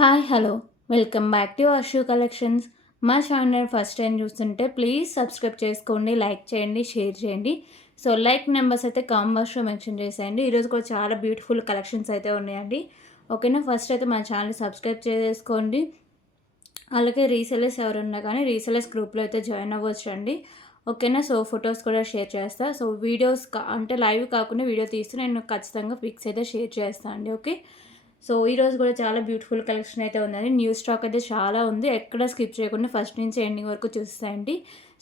Hi hello welcome back to Ashu కలెక్షన్స్. మా channel first time చూస్తుంటే please subscribe చేసుకోండి, లైక్ చేయండి, షేర్ చేయండి. సో లైక్ నెంబర్స్ అయితే కామెంట్ బాక్స్లో మెన్షన్ చేసేయండి. ఈరోజు కూడా చాలా బ్యూటిఫుల్ కలెక్షన్స్ అయితే ఉన్నాయండి. ఓకేనా, ఫస్ట్ అయితే మా ఛానల్ సబ్స్క్రైబ్ చేసుకోండి. అలాగే రీసెలర్స్ ఎవరున్నా కానీ రీసెలర్స్ గ్రూప్లో అయితే జాయిన్ అవ్వచ్చు అండి. ఓకేనా, సో ఫొటోస్ కూడా షేర్ చేస్తాను. సో వీడియోస్ అంటే లైవ్ కాకుండా వీడియో తీస్తే నేను ఖచ్చితంగా పిక్స్ అయితే షేర్ చేస్తాను అండి. ఓకే, సో ఈరోజు కూడా చాలా బ్యూటిఫుల్ కలెక్షన్ అయితే ఉందండి. న్యూ స్టాక్ అయితే చాలా ఉంది. ఎక్కడ స్కిప్ చేయకుండా ఫస్ట్ నుంచి ఎండింగ్ వరకు చూస్తాయండి.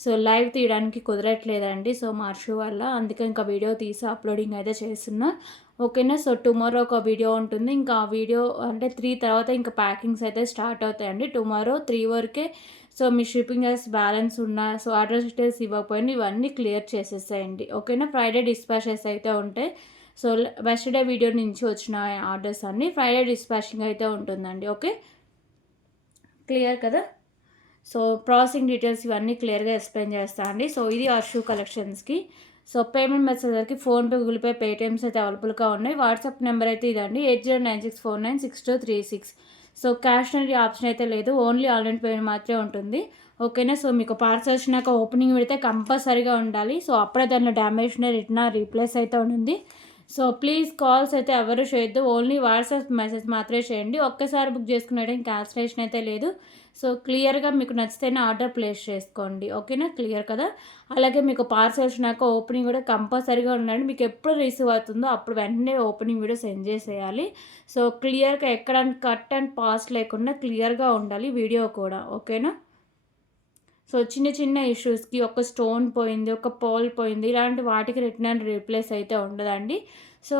సో లైవ్ తీయడానికి కుదరట్లేదండి, సో మార్చు వల్ల, అందుకే ఇంకా వీడియో తీసి అప్లోడింగ్ అయితే చేస్తున్నా. ఓకేనా, సో టుమారో ఒక వీడియో ఉంటుంది. ఇంకా ఆ వీడియో అంటే 3 తర్వాత ఇంకా ప్యాకింగ్స్ అయితే స్టార్ట్ అవుతాయండి. టుమారో 3 వరకే. సో మీ షిప్పింగ్ చార్జెస్ బ్యాలెన్స్ ఉన్నా, సో అడ్రస్ డీటెయిల్స్ ఇవ్వకపోయినా ఇవన్నీ క్లియర్ చేసేసాయండి. ఓకేనా, ఫ్రైడే డిస్పాచెస్ అయితే ఉంటాయి. సో వెస్టర్డే వీడియో నుంచి వచ్చిన ఆర్డర్స్ అన్నీ ఫ్రైడే డిస్పాచింగ్ అయితే ఉంటుందండి. ఓకే, క్లియర్ కదా. సో ప్రాసెసింగ్ డీటెయిల్స్ ఇవన్నీ క్లియర్గా ఎక్స్ప్లెయిన్ చేస్తా అండి. సో ఇది అషు కలెక్షన్స్కి. సో పేమెంట్ మెథడ్కి ఫోన్పే, గూగుల్ పే, పేటిఎమ్స్ అయితే అవైలబుల్గా ఉన్నాయి. వాట్సాప్ నెంబర్ అయితే ఇదండి 8096496236. సో క్యాష్ అనేది ఆప్షన్ అయితే లేదు, ఓన్లీ ఆన్లైన్ పేమెంట్ మాత్రమే ఉంటుంది. ఓకేనా, సో మీకు పార్సల్ వచ్చినాక ఓపెనింగ్ పెడితే కంపల్సరీగా ఉండాలి. సో అప్పుడే దానిలో డ్యామేజ్ రిటర్న్ రీప్లేస్ అయితే ఉంటుంది. సో ప్లీజ్ కాల్స్ అయితే ఎవరు చేయొద్దు, ఓన్లీ వాట్సాప్ మెసేజ్ మాత్రమే చేయండి. ఒక్కసారి బుక్ చేసుకునే క్యాన్సిలేషన్ అయితే లేదు. సో క్లియర్గా మీకు నచ్చితేనే ఆర్డర్ ప్లేస్ చేసుకోండి. ఓకేనా, క్లియర్ కదా. అలాగే మీకు పార్సల్ వచ్చినాక ఓపెనింగ్ కూడా కంపల్సరీగా ఉండండి. మీకు ఎప్పుడు రిసీవ్ అవుతుందో అప్పుడు వెంటనే ఓపెనింగ్ వీడియో సెండ్ చేసేయాలి. సో క్లియర్గా ఎక్కడ కట్ అండ్ పాస్ లేకుండా క్లియర్గా ఉండాలి వీడియో కూడా. ఓకేనా, సో చిన్న చిన్న ఇష్యూస్కి ఒక స్టోన్ పోయింది, ఒక పోల్ పోయింది, ఇలాంటి వాటికి రిటర్న్ అండ్ రీప్లేస్ అయితే ఉండదండి. సో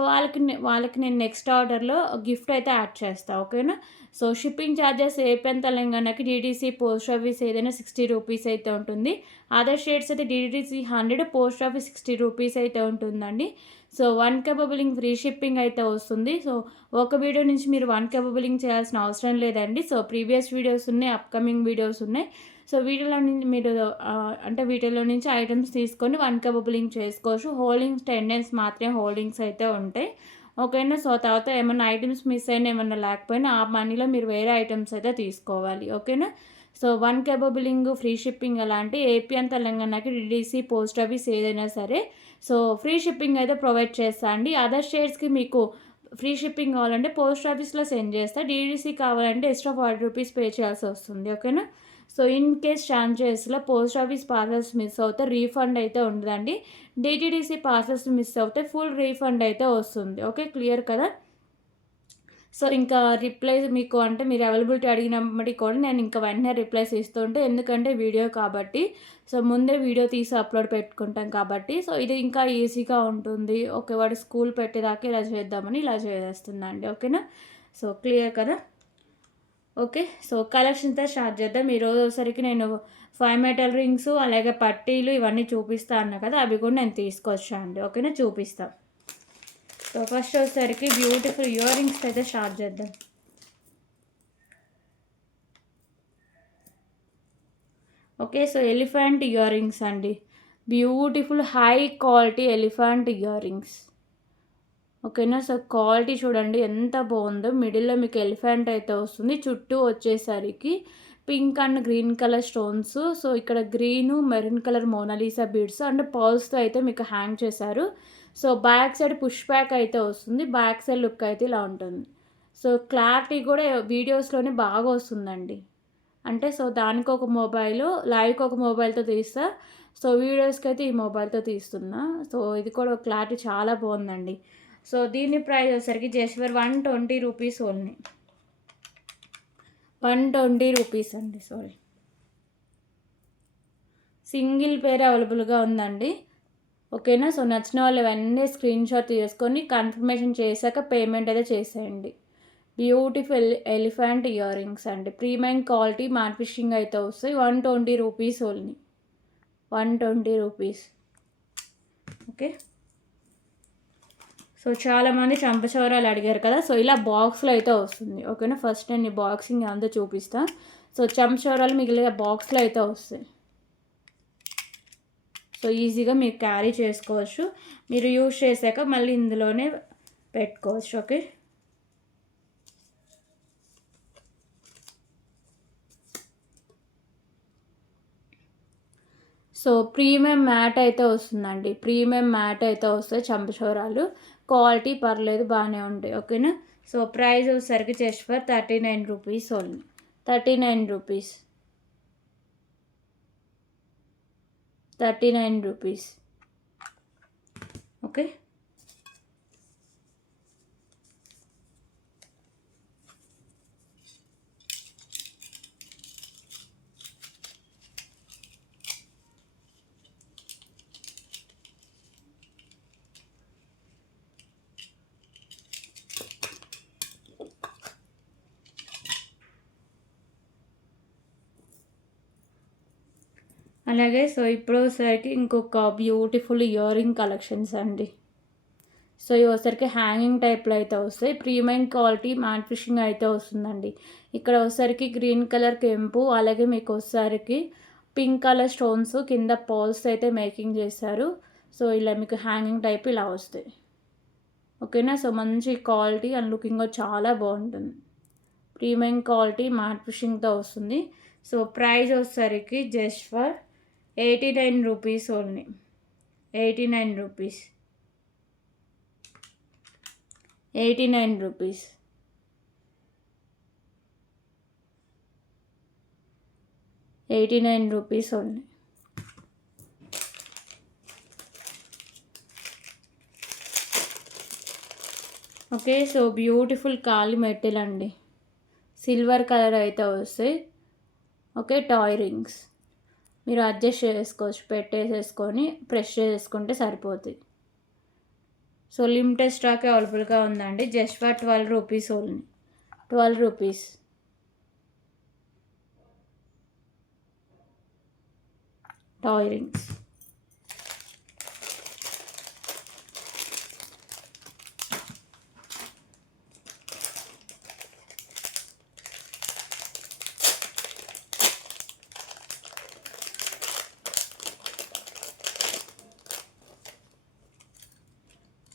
వాళ్ళకి నేను నెక్స్ట్ ఆర్డర్లో గిఫ్ట్ అయితే యాడ్ చేస్తాను. ఓకేనా, so shipping charges AP and తెలంగాణకి డీటీసీ పోస్ట్ ఆఫీస్ ఏదైనా 60 రూపీస్ అయితే ఉంటుంది. అదర్ స్టేట్స్ అయితే డీటీసీ 100, పోస్ట్ ఆఫీస్ 60 రూపీస్ అయితే ఉంటుందండి. సో 1 కేబులింగ్ ఫ్రీ షిప్పింగ్ అయితే వస్తుంది. సో ఒక వీడియో నుంచి మీరు 1 కేబులింగ్ చేయాల్సిన అవసరం లేదండి. సో ప్రీవియస్ వీడియోస్ ఉన్నాయి, అప్కమింగ్ వీడియోస్ ఉన్నాయి. సో వీటిలో నుంచి మీరు అంటే వీటిలో నుంచి ఐటమ్స్ తీసుకొని 1 కేబులింగ్ చేసుకోవచ్చు. హోల్డింగ్స్ 10 డేస్ మాత్రమే హోల్డింగ్స్ అయితే ఉంటాయి. ఓకేనా, సో తర్వాత ఏమైనా ఐటమ్స్ మిస్ అయినా ఏమన్నా లేకపోయినా ఆ మనీలో మీరు వేరే ఐటమ్స్ అయితే తీసుకోవాలి. ఓకేనా, సో 1 కేబులింగ్ ఫ్రీ షిప్పింగ్ ఎలా అంటే ఏపీ అండ్ తెలంగాణకి డీడీసీ పోస్ట్ ఆఫీస్ ఏదైనా సరే సో ఫ్రీ షిప్పింగ్ అయితే ప్రొవైడ్ చేస్తా అండి. అదర్ స్టేట్స్కి మీకు ఫ్రీ షిప్పింగ్ కావాలంటే పోస్ట్ ఆఫీస్లో సెండ్ చేస్తా. డీడీసీ కావాలంటే ఎక్స్ట్రా 40 రూపీస్ పే చేయాల్సి వస్తుంది. ఓకేనా, సో ఇన్ కేస్ ఛాన్సెస్లో పోస్ట్ ఆఫీస్ పార్సల్స్ మిస్ అవుతే రీఫండ్ అయితే ఉండదండి. డిటీడీసీ పార్సల్స్ మిస్ అవుతే ఫుల్ రీఫండ్ అయితే వస్తుంది. ఓకే, క్లియర్ కదా. సో ఇంకా రిప్లైస్ మీకు అంటే మీరు అవైలబిలిటీ అడిగినప్పటికీ కూడా నేను ఇంకా వెంటనే రిప్లైస్ ఇస్తుంటే, ఎందుకంటే వీడియో కాబట్టి, సో ముందే వీడియో తీసి అప్లోడ్ పెట్టుకుంటాం కాబట్టి, సో ఇది ఇంకా ఈజీగా ఉంటుంది. ఓకే, వాడు స్కూల్ పెట్టేదాకా ఇలా చేద్దామని ఇలా చేస్తుందండి. ఓకేనా, సో క్లియర్ కదా. ఓకే, సో కలెక్షన్తో స్టార్ట్ చేద్దాం. ఈరోజు వచ్చేసరికి నేను 5 మెటల్ రింగ్స్ అలాగే పట్టీలు ఇవన్నీ చూపిస్తా అన్నా కదా, అవి కూడా నేను తీసుకొచ్చాను అండి. ఓకేనా, చూపిస్తాను. సో ఫస్ట్ వచ్చేసరికి బ్యూటిఫుల్ ఇయర్ రింగ్స్ అయితే స్టార్ట్ చేద్దాం. Okay, so elephant ear rings అండి, beautiful high quality elephant ear rings. ఓకేనా, సో క్వాలిటీ చూడండి ఎంత బాగుందో. మిడిల్లో మీకు ఎలిఫెంట్ అయితే వస్తుంది, చుట్టూ వచ్చేసరికి pink and green colour stones. So ఇక్కడ green maroon colour Mona Lisa beads and పర్ల్స్తో అయితే మీకు హ్యాంగ్ చేశారు. So back side push back అయితే వస్తుంది, బ్యాక్ సైడ్ లుక్ అయితే ఇలా ఉంటుంది. సో క్లారిటీ కూడా వీడియోస్లోనే బాగా వస్తుందండి. అంటే సో దానికి ఒక మొబైల్, లైవ్కి ఒక మొబైల్తో తీస్తా, సో వీడియోస్కి అయితే ఈ మొబైల్తో తీస్తున్నా. సో ఇది కూడా క్లారిటీ చాలా బాగుందండి. సో దీని ప్రైస్ వచ్చేసరికి జస్ట్ ఫర్ 120 రూపీస్ ఓన్లీ. 120 రూపీస్ అండి, సారీ. సింగిల్ పేర్ అవైలబుల్గా ఉందండి. ఓకేనా, సో నచ్చిన వాళ్ళు వెంటనే స్క్రీన్ షాట్ తీసుకొని కన్ఫర్మేషన్ చేశాక పేమెంట్ అయితే చేసేయండి. బ్యూటిఫుల్ ఎలిఫెంట్ ఇయర్ రింగ్స్ అండి, ప్రీమియం క్వాలిటీ మ్యాట్ ఫిషింగ్ అయితే వస్తాయి. 120 rupees only, 120 rupees. Okay, so చాలామంది చంపచవరాలు అడిగారు కదా, సో ఇలా బాక్స్లో అయితే వస్తుంది. ఓకేనా, ఫస్ట్ నేను ఈ బాక్సింగ్ అంతా చూపిస్తాను. సో చంపచవరాలు మిగిలిన బాక్స్లో అయితే వస్తాయి. సో ఈజీగా మీరు క్యారీ చేసుకోవచ్చు, మీరు యూజ్ చేశాక మళ్ళీ ఇందులోనే పెట్టుకోవచ్చు. ఓకే, సో ప్రీమియం మ్యాట్ అయితే వస్తుందండి. ప్రీమియం మ్యాట్ అయితే వస్తాయి చంపచోరాలు. క్వాలిటీ పర్లేదు బాగానే ఉంటాయి. ఓకేనా. సో ప్రైస్ వచ్చేసరికి జస్ట్ ఫర్ 39 రూపీస్ ఓన్లీ. 39 రూపీస్. 39 రూపీస్. ఓకే. అలాగే సో ఇప్పుడు వచ్చేసరికి ఇంకొక బ్యూటిఫుల్ ఇయర్ రింగ్ కలెక్షన్స్ అండి. సో ఇవి వచ్చేసరికి హ్యాంగింగ్ టైప్లో అయితే వస్తాయి. ప్రీమియం క్వాలిటీ మ్యాట్ ఫిషింగ్ అయితే వస్తుందండి. ఇక్కడ వచ్చేసరికి గ్రీన్ కలర్ కెంపు, అలాగే మీకు వచ్చేసరికి పింక్ కలర్ స్టోన్స్ కింద పాల్స్ అయితే మేకింగ్ చేశారు. సో ఇలా మీకు హ్యాంగింగ్ టైప్ ఇలా వస్తాయి. ఓకేనా. సో మంచి క్వాలిటీ అండ్ లుకింగ్ చాలా బాగుంటుంది. ప్రీమియం క్వాలిటీ మ్యాట్ ఫిషింగ్తో వస్తుంది. సో ప్రైస్ వచ్చేసరికి just for 89 rupees only. 89 rupees. 89 rupees. 89 rupees only. Okay. So beautiful కాలి మెట్టెల్ అండి. సిల్వర్ కలర్ అయితే వస్తాయి. ఓకే. టాయ్ రింగ్స్ మీరు అడ్జస్ట్ చేసుకోవచ్చు, పెట్టేసేసుకొని ప్రెస్ చేసుకుంటే సరిపోతుంది. సో లిమిటెడ్ స్టాక్ అవైలబుల్గా ఉందండి. Just for 12 rupees only. 12 rupees. Toy rings.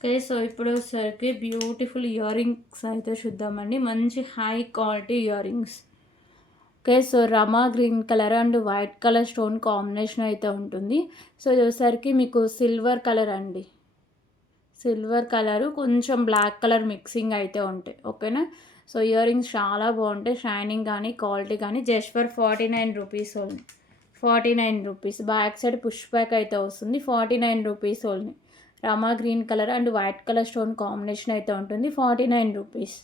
Okay. So ఇప్పుడు వచ్చేసరికి బ్యూటిఫుల్ ఇయర్ రింగ్స్ అయితే చూద్దామండి. మంచి high quality ear rings. Okay. So Rama green colour and white colour stone combination అయితే ఉంటుంది. సో ఇది వచ్చేసరికి మీకు సిల్వర్ కలర్ అండి. సిల్వర్ కలరు కొంచెం బ్లాక్ కలర్ మిక్సింగ్ అయితే ఉంటాయి. ఓకేనా. సో ఇయర్ రింగ్స్ చాలా బాగుంటాయి. షైనింగ్ కానీ క్వాలిటీ కానీ. Just for 49 rupees only. 49 rupees. Back side push back అయితే వస్తుంది. 49 rupees only. Rama green colour and white colour stone combination అయితే ఉంటుంది. 49 రూపీస్.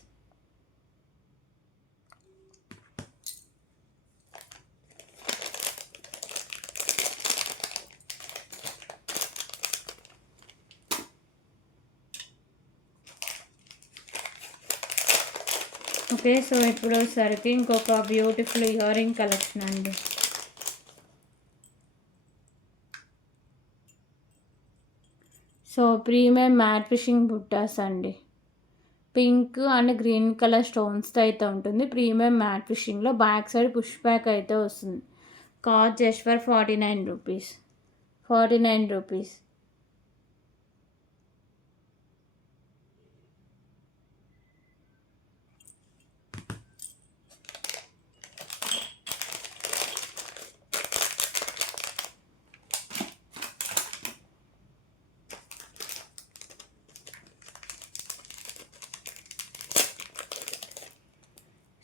ఓకే. సో ఇప్పుడు వచ్చేసరికి ఇంకొక బ్యూటిఫుల్ ఇయర్ రింగ్ కలెక్షన్ అండి. సో ప్రీమియం మ్యాట్ ఫిషింగ్ బుట్టాస్ అండి. పింక్ అండ్ గ్రీన్ కలర్ స్టోన్స్తో అయితే ఉంటుంది. ప్రీమియం మ్యాట్ ఫిషింగ్లో బ్యాక్ సైడ్ పుష్ బ్యాక్ అయితే వస్తుంది. Cost just for 49 rupees. 49 rupees.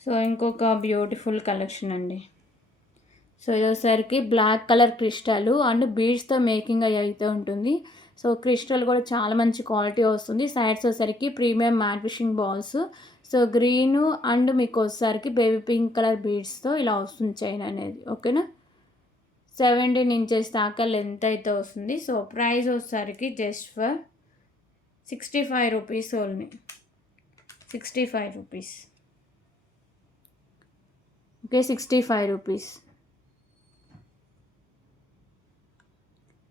So ఇంకొక బ్యూటిఫుల్ కలెక్షన్ అండి. సో ఇది వచ్చేసరికి బ్లాక్ కలర్ క్రిస్టల్ అండ్ బీడ్స్తో మేకింగ్ అయితే ఉంటుంది. సో క్రిస్టల్ కూడా చాలా మంచి క్వాలిటీ వస్తుంది. సైడ్స్ వచ్చేసరికి premium matte finishing balls. So green and మీకు వచ్చేసరికి బేబీ పింక్ కలర్ బీడ్స్తో ఇలా వస్తుంది చైన్ అనేది. ఓకేనా. 17 ఇంచెస్ దాకా లెంత్ అయితే వస్తుంది. సో ప్రైస్ వచ్చేసరికి just for 65 rupees only. 65 rupees. Okay. 65 రూపీస్.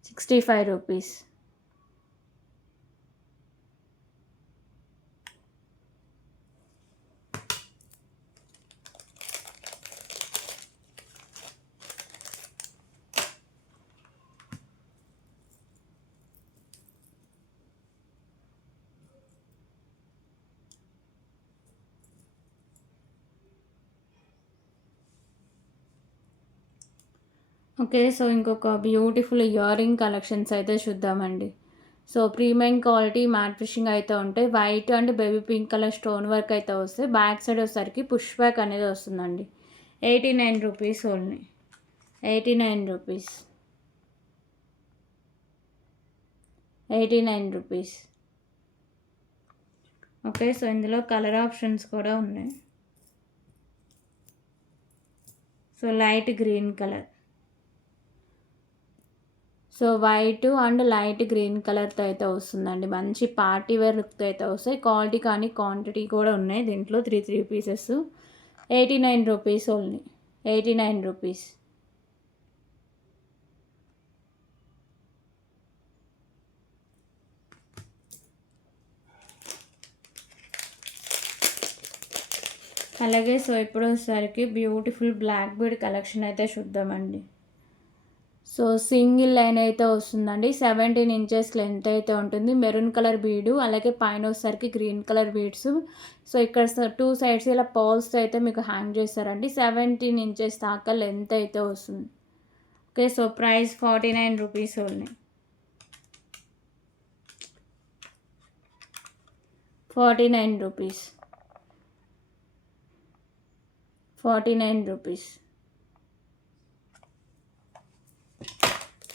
65 రూపీస్. ఓకే. సో, ఇంకొక బ్యూటిఫుల్ ఇయర్ రింగ్ కలెక్షన్స్ అయితే చూద్దామండి. So, premium quality matte finishing అయితే ఉంటాయి. White and baby pink colour stone work అయితే వస్తాయి. బ్యాక్ సైడ్ వచ్చేసరికి పుష్ బ్యాక్ అనేది వస్తుందండి. 89 rupees only. 89 rupees. 89 rupees. Okay. So, ఇందులో కలర్ ఆప్షన్స్ కూడా ఉన్నాయి. So, light green colour. So, white and light green కలర్తో అయితే వస్తుందండి. మంచి పార్టీ వేర్ లుక్తో అయితే వస్తాయి. క్వాలిటీ కానీ క్వాంటిటీ కూడా ఉన్నాయి దీంట్లో. 3 పీసెస్. 89 రూపీస్ ఓన్లీ. 89 రూపీస్. అలాగే సో, ఇప్పుడు వచ్చేసరికి బ్యూటిఫుల్ బ్లాక్ బీడ్ కలెక్షన్ అయితే చూద్దామండి. సో, సింగిల్ లైన్ అయితే వస్తుందండి. 17 ఇంచెస్ లెంత్ అయితే ఉంటుంది. మెరూన్ కలర్ బీడు, అలాగే పైన వచ్చేసరికి గ్రీన్ కలర్ బీడ్స్. సో, ఇక్కడ 2 సైడ్స్ ఇలా పర్ల్స్తో అయితే మీకు హ్యాంగ్ చేస్తారండి. 17 ఇంచెస్ దాకా లెంత్ అయితే వస్తుంది. Okay. So, price 49 rupees only. 49 rupees. 49 rupees.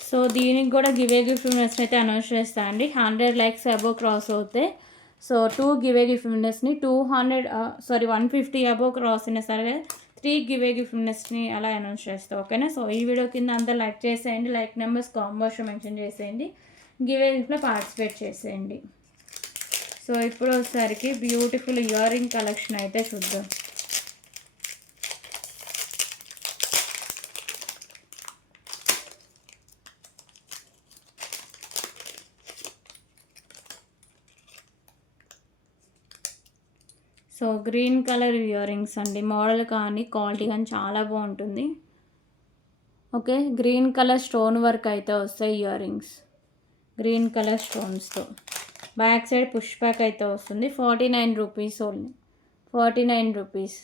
So, దీనికి కూడా గిఫ్ట్ విన్నర్స్ అయితే అనౌన్స్ చేస్తా అండి. 100 లైక్స్ అబోవ్ క్రాస్ అవుతాయి. సో, 2 గిఫ్ట్ విన్నర్స్ని 150 అబోవ్ క్రాస్ అయినా సరే 3 గిఫ్ట్ విన్నర్స్ని అలా అనౌన్స్ చేస్తాం. ఓకేనా. సో, ఈ వీడియో కింద అందరూ లైక్ చేసేయండి. లైక్ నెంబర్స్ కాంబోషన్ మెన్షన్ చేసేయండి. గిఫ్ట్లో పార్టిసిపేట్ చేసేయండి. సో, ఇప్పుడు వచ్చేసరికి బ్యూటిఫుల్ ఇయర్ రింగ్ కలెక్షన్ అయితే చూద్దాం. So, green colour ear rings అండి. మోడల్ కానీ క్వాలిటీ కానీ చాలా బాగుంటుంది. Okay. Green colour stone work అయితే వస్తాయి ఇయర్ రింగ్స్. గ్రీన్ కలర్ స్టోన్స్తో బ్యాక్ సైడ్ పుష్ బ్యాక్ అయితే వస్తుంది. 49 rupees only. 49 rupees.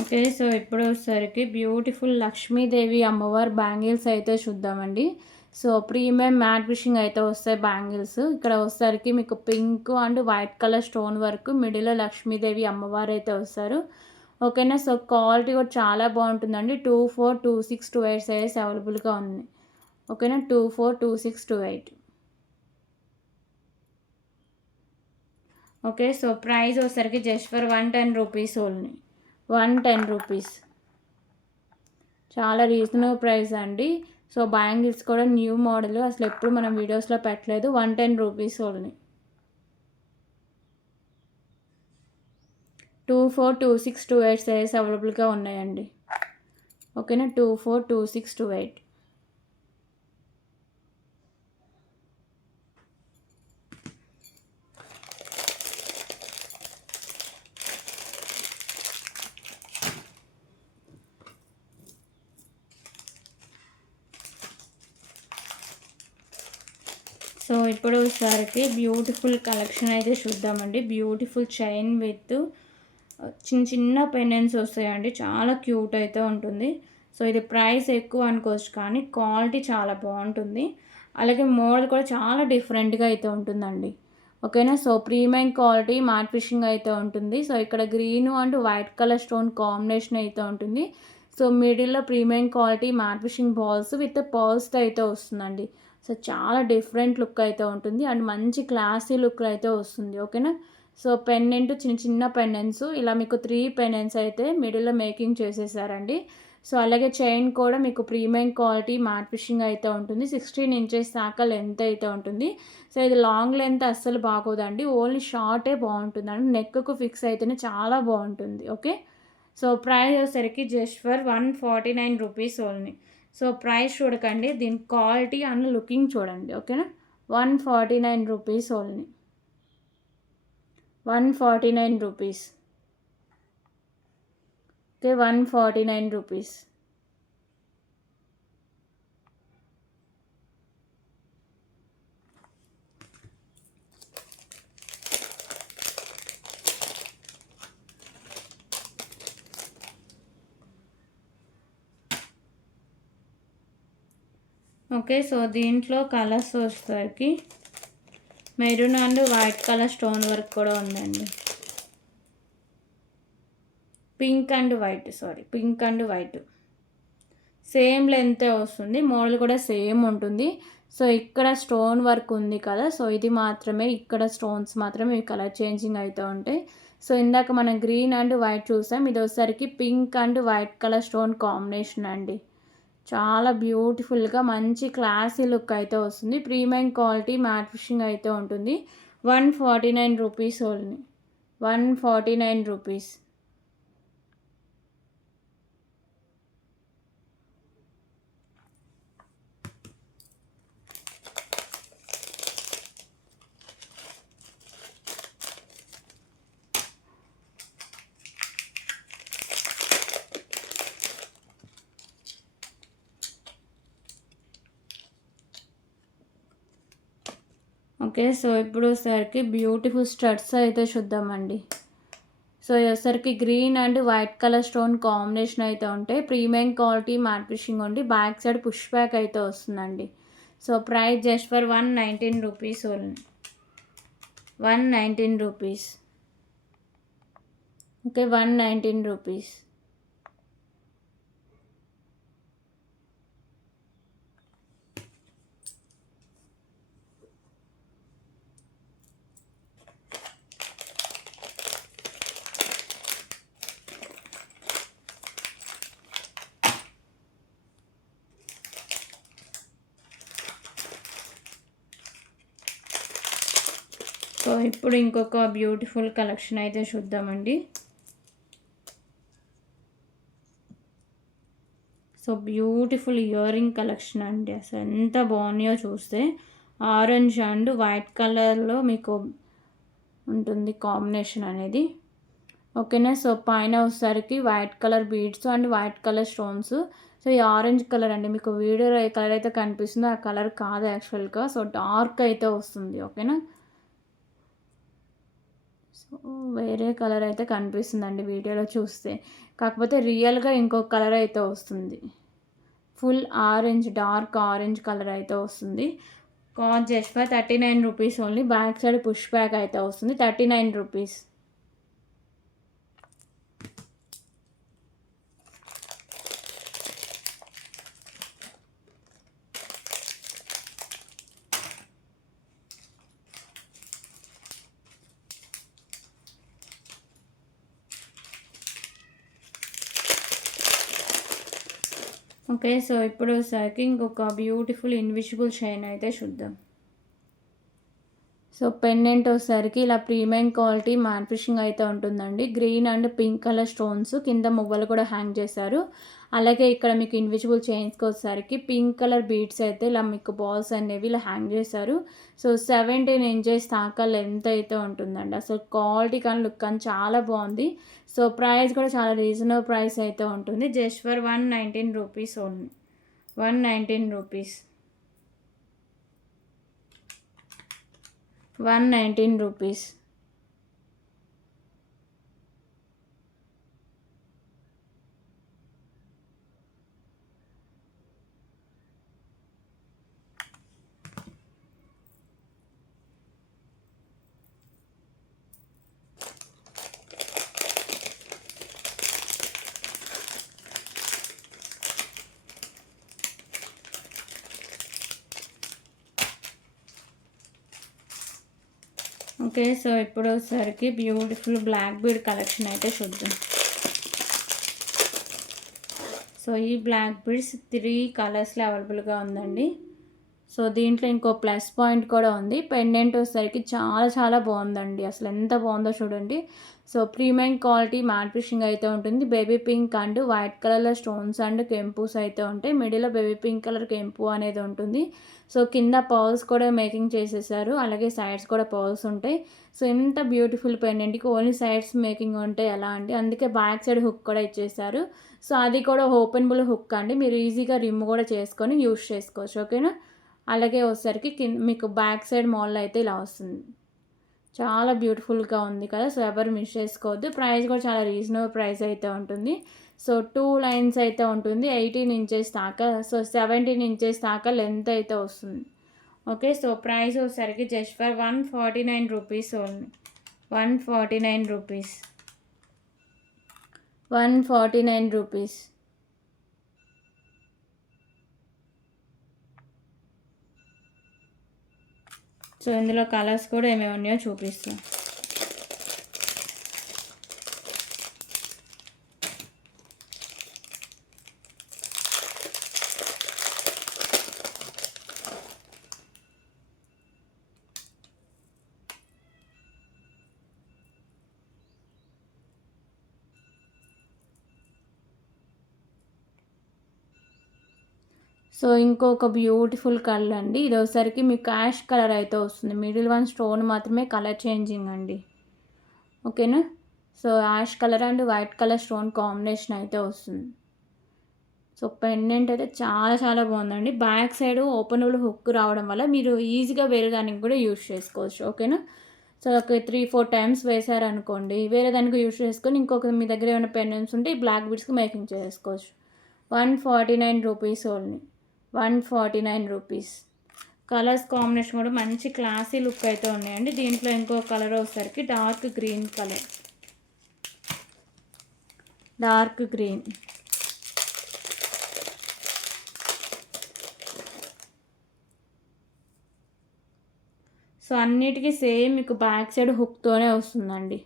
Okay. So, ఇప్పుడు వచ్చేసరికి బ్యూటిఫుల్ లక్ష్మీదేవి అమ్మవారి బ్యాంగిల్స్ అయితే చూద్దామండి. సో, ప్రీమియం మ్యాట్ ఫినిషింగ్ అయితే వస్తాయి బ్యాంగిల్స్. ఇక్కడ వచ్చేసరికి మీకు pink and white colour stone work, మిడిల్లో లక్ష్మీదేవి అమ్మవారు అయితే వస్తారు. ఓకేనా. సో, క్వాలిటీ కూడా చాలా బాగుంటుందండి. 24, 26, 28 సైజెస్ అవైలబుల్గా ఉంది. ఓకేనా. 24, 26, 28. ఓకే. సో, ప్రైస్ వచ్చేసరికి జస్ట్ ఫర్ 110 రూపీస్ ఓన్లీ. 110 రూపీస్. చాలా రీజనబుల్ ప్రైస్ అండి. సో, బ్యాంగిల్స్ కూడా న్యూ మోడల్, అసలు ఎప్పుడు మనం వీడియోస్లో పెట్టలేదు. 110 రూపీస్ ఓన్లీ. 24, 26, 28 సైజెస్ అవైలబుల్గా ఉన్నాయండి. ఓకేనా. 24, 26, 28. సో, ఇప్పుడు ఒకసారికి బ్యూటిఫుల్ కలెక్షన్ అయితే చూద్దామండి. బ్యూటిఫుల్ చైన్ విత్ చిన్న చిన్న పెండెంట్స్ వస్తాయండి. చాలా క్యూట్ అయితే ఉంటుంది. సో, ఇది ప్రైస్ ఎక్కువ అనుకోవచ్చు కానీ క్వాలిటీ చాలా బాగుంటుంది. అలాగే మోడల్ కూడా చాలా డిఫరెంట్గా అయితే ఉంటుందండి. ఓకేనా. So, premium quality matte finishing అయితే ఉంటుంది. సో, ఇక్కడ green and white colour stone combination అయితే ఉంటుంది. సో, మిడిల్లో premium quality matte finishing balls with పర్ల్స్తో అయితే వస్తుందండి. సో, చాలా డిఫరెంట్ లుక్ అయితే ఉంటుంది అండ్ మంచి క్లాసీ లుక్ అయితే వస్తుంది. ఓకేనా. సో, పెండెంట్ చిన్న చిన్న పెండెంట్స్ ఇలా మీకు 3 పెండెంట్స్ అయితే మిడిల్లో మేకింగ్ చేసేసారండి. సో, అలాగే చైన్ కూడా మీకు ప్రీమియం క్వాలిటీ మ్యాట్ ఫినిషింగ్ అయితే ఉంటుంది. 16 ఇంచెస్ దాకా లెంత్ అయితే ఉంటుంది. సో, ఇది లాంగ్ లెంత్ అస్సలు బాగోదండి. ఓన్లీ షార్టే బాగుంటుందండి. నెక్కు ఫిక్స్ అయితేనే చాలా బాగుంటుంది. ఓకే. సో, ప్రైస్ వచ్చేసరికి just for 149 rupees only. So, price చూడకండి, దీని క్వాలిటీ అండ్ లుకింగ్ చూడండి. ఓకేనా. 149 rupees only. 149 rupees. Okay, 149 rupees. Okay, so దీంట్లో కలర్స్ వచ్చేసరికి maroon and white colour stone work కూడా ఉందండి. Pink and white same length వస్తుంది, మోడల్ కూడా సేమ్ ఉంటుంది. సో ఇక్కడ స్టోన్ వర్క్ ఉంది కదా, సో ఇది మాత్రమే, ఇక్కడ స్టోన్స్ మాత్రమే ఈ కలర్ చేంజింగ్ అవుతూ ఉంటాయి. సో ఇందాక మనం గ్రీన్ అండ్ వైట్ చూసాం, ఇది వచ్చేసరికి pink and white colour stone combination అండి. చాలా బ్యూటిఫుల్గా మంచి క్లాసీ లుక్ అయితే వస్తుంది. ప్రీమియం క్వాలిటీ మ్యాట్ ఫినిషింగ్ అయితే ఉంటుంది. 149 rupees only. 149 rupees. Okay, so ఇప్పుడు వచ్చేసరికి బ్యూటిఫుల్ స్టడ్స్ అయితే చూద్దామండి. సో వచ్చేసరికి green and white colour stone combination అయితే ఉంటాయి. ప్రీమియం క్వాలిటీ మ్యాట్ ఫినిషింగ్ ఉండి బ్యాక్ సైడ్ పుష్ బ్యాక్ అయితే వస్తుందండి. So price just for 119 rupees only. 119 rupees. Okay, 119 rupees. So ఇప్పుడు ఇంకొక బ్యూటిఫుల్ కలెక్షన్ అయితే చూద్దామండి. So beautiful ear ring collection అండి, అసలు ఎంత బాగున్నాయో చూస్తే. ఆరెంజ్ అండ్ వైట్ కలర్లో మీకు ఉంటుంది కాంబినేషన్ అనేది. ఓకేనా, సో పైన వచ్చేసరికి white colour beads and white colour stones. So ఈ ఆరెంజ్ కలర్ అండి, మీకు వీడియోలో ఏ కలర్ అయితే కనిపిస్తుందో ఆ కలర్ కాదు యాక్చువల్గా, సో డార్క్ అయితే వస్తుంది. ఓకేనా, సో వేరే కలర్ అయితే కనిపిస్తుందండి వీడియోలో చూస్తే, కాకపోతే రియల్గా ఇంకొక కలర్ అయితే వస్తుంది. Full orange, dark orange colour అయితే వస్తుంది. Cost just for 39 rupees only. Back side push back అయితే వస్తుంది. 39 రూపీస్. ఓకే, సో ఇప్పుడు వచ్చేసరికి ఇంకొక బ్యూటిఫుల్ ఇన్విజిబుల్ చైన్ అయితే చూద్దాం. సో పెండెంట్ వచ్చేసరికి ఇలా ప్రీమియం క్వాలిటీ మ్యాట్ ఫినిషింగ్ అయితే ఉంటుందండి. Green and pink colour stones, కింద మువ్వలు కూడా హ్యాంగ్ చేశారు. అలాగే ఇక్కడ మీకు ఇన్విజిబుల్ చైన్స్కి వచ్చేసరికి పింక్ కలర్ బీడ్స్ అయితే ఇలా మీకు బాల్స్ అనేవి ఇలా హ్యాంగ్ చేశారు. సో 17 ఇంచెస్ దాకా లెంత్ అయితే ఉంటుందండి. అసలు క్వాలిటీ కానీ లుక్ కానీ చాలా బాగుంది. సో ప్రైస్ కూడా చాలా రీజనబుల్ ప్రైస్ అయితే ఉంటుంది. Just for 119 rupees only. 119 rupees. 119 rupees. Okay, so ఇప్పుడు వచ్చేసరికి బ్యూటిఫుల్ బ్లాక్ బీడ్ కలెక్షన్ అయితే చూద్దాం. సో ఈ బ్లాక్ బీడ్స్ 3 కలర్స్లో అవైలబుల్గా ఉందండి. సో దీంట్లో ఇంకో ప్లస్ పాయింట్ కూడా ఉంది. పెండెంట్ వచ్చేసరికి చాలా చాలా బాగుందండి, అసలు ఎంత బాగుందో చూడండి. So premium quality matte finishing అయితే ఉంటుంది. బేబీ పింక్ అండ్ వైట్ కలర్లో స్టోన్స్ అండ్ కెంపుస్ అయితే ఉంటాయి. మిడిల్లో బేబీ పింక్ కలర్ కెంపు అనేది ఉంటుంది. సో కింద పర్ల్స్ కూడా మేకింగ్ చేసేసారు, అలాగే సైడ్స్ కూడా పర్ల్స్ ఉంటాయి. సో ఎంత బ్యూటిఫుల్ పెండెంట్కి ఓన్లీ సైడ్స్ మేకింగ్ ఉంటాయి ఎలా అండి, అందుకే బ్యాక్ సైడ్ హుక్ కూడా ఇచ్చేసారు. సో అది కూడా ఓపెనబుల్ హుక్ అండి, మీరు ఈజీగా రిమ్ కూడా చేసుకొని యూస్ చేసుకోవచ్చు. ఓకేనా. అలాగే వచ్చేసరికి మీకు బ్యాక్ సైడ్ మోడల్ అయితే ఇలా వస్తుంది. చాలా బ్యూటిఫుల్గా ఉంది కదా. సో ఎవరు మిస్ చేసుకోవద్దు. ప్రైస్ కూడా చాలా రీజనబుల్ ప్రైస్ అయితే ఉంటుంది. సో 2 లైన్స్ అయితే ఉంటుంది, 18 ఇంచెస్ దాకా. సో 17 ఇంచెస్ దాకా లెంత్ అయితే వస్తుంది. ఓకే. సో ప్రైస్ వచ్చేసరికి just for 149 rupees only. 149 rupees. 149 rupees. So ఇందులో కలర్స్ కూడా ఏమేమి ఉన్నాయో చూపిస్తాం. సో ఇంకొక బ్యూటిఫుల్ కలర్ అండి, ఇది వచ్చేసరికి మీకు యాష్ కలర్ అయితే వస్తుంది. మిడిల్ వన్ స్టోన్ మాత్రమే కలర్ చేంజింగ్ అండి. ఓకేనా. So ash colour and white colour stone combination అయితే వస్తుంది. సో పెండెంట్ అయితే చాలా చాలా బాగుందండి. బ్యాక్ సైడ్ ఓపెనబుల్ హుక్ రావడం వల్ల మీరు ఈజీగా వేరే దానికి కూడా యూజ్ చేసుకోవచ్చు. ఓకేనా. సో ఒక 3-4 టైమ్స్ వేసారనుకోండి, వేరే దానికి యూజ్ చేసుకొని ఇంకొక మీ దగ్గర ఏమైనా పెండెంట్స్ ఉంటే ఈ బ్లాక్ బీడ్స్కి మేకింగ్ చేసుకోవచ్చు. 149 rupees only. 149 rupees. Colours combination కూడా మంచి క్లాసీ లుక్ అయితే ఉన్నాయండి. దీంట్లో ఇంకో కలర్ వచ్చేసరికి dark green colour. Dark green. So అన్నిటికీ సేమ్ మీకు బ్యాక్ సైడ్ హుక్తోనే వస్తుందండి.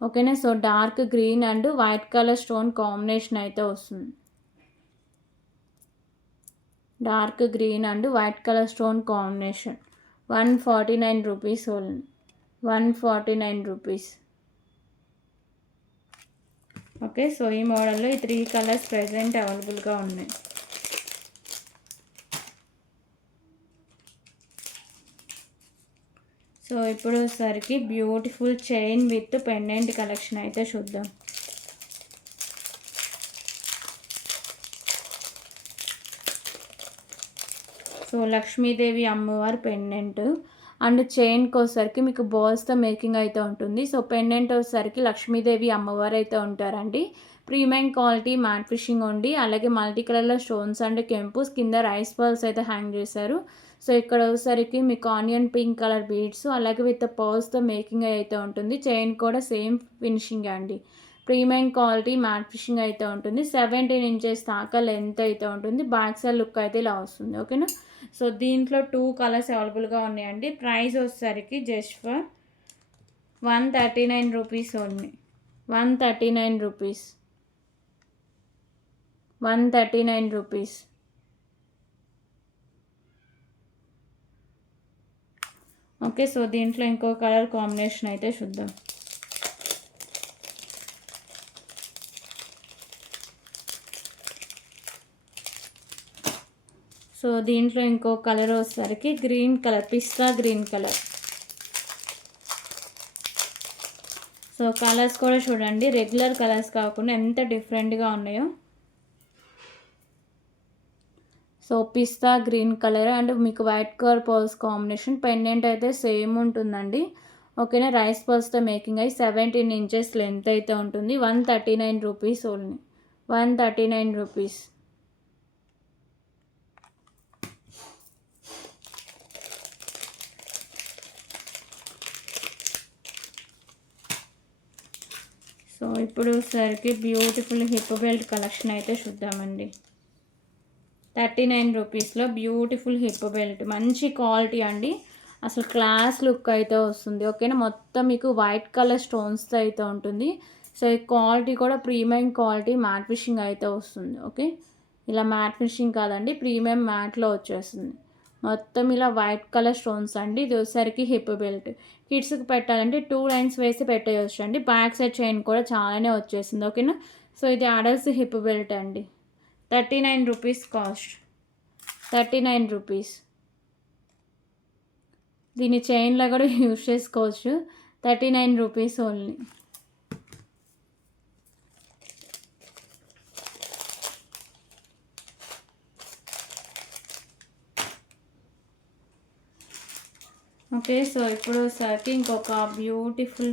ఓకేనా. So dark green and white colour stone combination అయితే వస్తుంది. Dark green and white colour stone combination. 149 rupees only. 149 rupees. Okay. So ఈ మోడల్లో ఈ 3 కలర్స్ ప్రెజెంట్ అవైలబుల్గా ఉన్నాయి. సో ఇప్పుడు వచ్చేసరికి beautiful chain with pendant collection అయితే చూద్దాం. సో లక్ష్మీదేవి అమ్మవారి పెండెంట్ అండ్ చైన్కి వచ్చేసరికి మీకు బాల్స్తో మేకింగ్ అయితే ఉంటుంది. సో పెండెంట్ వచ్చేసరికి లక్ష్మీదేవి అమ్మవారు అయితే ఉంటారండి. ప్రీమియం క్వాలిటీ మ్యాట్ ఫినిషింగ్ ఉండి, అలాగే మల్టీ కలర్లో స్టోన్స్ అండ్ కెంపుస్, కింద రైస్ పర్ల్స్ అయితే హ్యాంగ్ చేశారు. సో ఇక్కడ వచ్చేసరికి మీకు ఆనియన్ పింక్ కలర్ బీడ్స్ అలాగే విత్ పర్ల్స్తో మేకింగ్ అయితే ఉంటుంది. చైన్ కూడా సేమ్ ఫినిషింగ్ అండి. ప్రీమియం క్వాలిటీ మ్యాట్ ఫినిషింగ్ అయితే ఉంటుంది. 17 ఇంచెస్ దాకా లెంత్ అయితే ఉంటుంది. బ్యాక్ సైడ్ లుక్ అయితే ఇలా వస్తుంది. ఓకేనా. సో దీంట్లో 2 కలర్స్ అవైలబుల్గా ఉన్నాయండి. ప్రైస్ వచ్చేసరికి just for 139 rupees only. 139 rupees. 139 rupees. Okay. So దీంట్లో ఇంకో కలర్ కాంబినేషన్ అయితే చూద్దాం. సో దీంట్లో ఇంకో కలర్ వచ్చేసరికి గ్రీన్ కలర్, పిస్తా గ్రీన్ కలర్. సో కలర్స్ కూడా చూడండి, రెగ్యులర్ కలర్స్ కాకుండా ఎంత డిఫరెంట్గా ఉన్నాయో. సో పిస్తా గ్రీన్ కలర్ అండ్ మీకు white colour pearls combination. Pendant అయితే సేమ్ ఉంటుందండి. ఓకేనా. రైస్ పర్ల్స్తో మేకింగ్ అయ్యి 17 ఇంచెస్ లెంత్ అయితే ఉంటుంది. 139 రూపీస్ ఓన్లీ. 139 రూపీస్. సో ఇప్పుడు సరికి బ్యూటిఫుల్ హిప్ బెల్ట్ కలెక్షన్ అయితే చూద్దామండి. 39 రూపీస్లో బ్యూటిఫుల్ హిప్ బెల్ట్, మంచి క్వాలిటీ అండి, అసలు క్లాస్ లుక్ అయితే వస్తుంది. ఓకేనా. మొత్తం మీకు వైట్ కలర్ స్టోన్స్తో అయితే ఉంటుంది. సో ఈ క్వాలిటీ కూడా ప్రీమియం క్వాలిటీ మ్యాట్ ఫినిషింగ్ అయితే వస్తుంది. ఓకే. ఇలా మ్యాట్ ఫినిషింగ్ కాదండి, ప్రీమియం మ్యాట్లో వచ్చేస్తుంది. మొత్తం ఇలా వైట్ కలర్ స్టోన్స్ అండి. ఇది వచ్చేసరికి హిప్ బెల్ట్. కిడ్స్కి పెట్టాలంటే 2 లైన్స్ వేసి పెట్టేయచ్చు అండి. బ్యాక్ సైడ్ చైన్ కూడా చాలానే వచ్చేసింది. ఓకేనా. సో ఇది అడల్ట్స్ హిప్ బెల్ట్ అండి. 39 రూపీస్ కాస్ట్. 39 రూపీస్. దీన్ని చైన్లో కూడా యూజ్ చేసుకోవచ్చు. 39 రూపీస్ ఓన్లీ. ఓకే. సో ఇప్పుడు సరికి ఇంకొక బ్యూటిఫుల్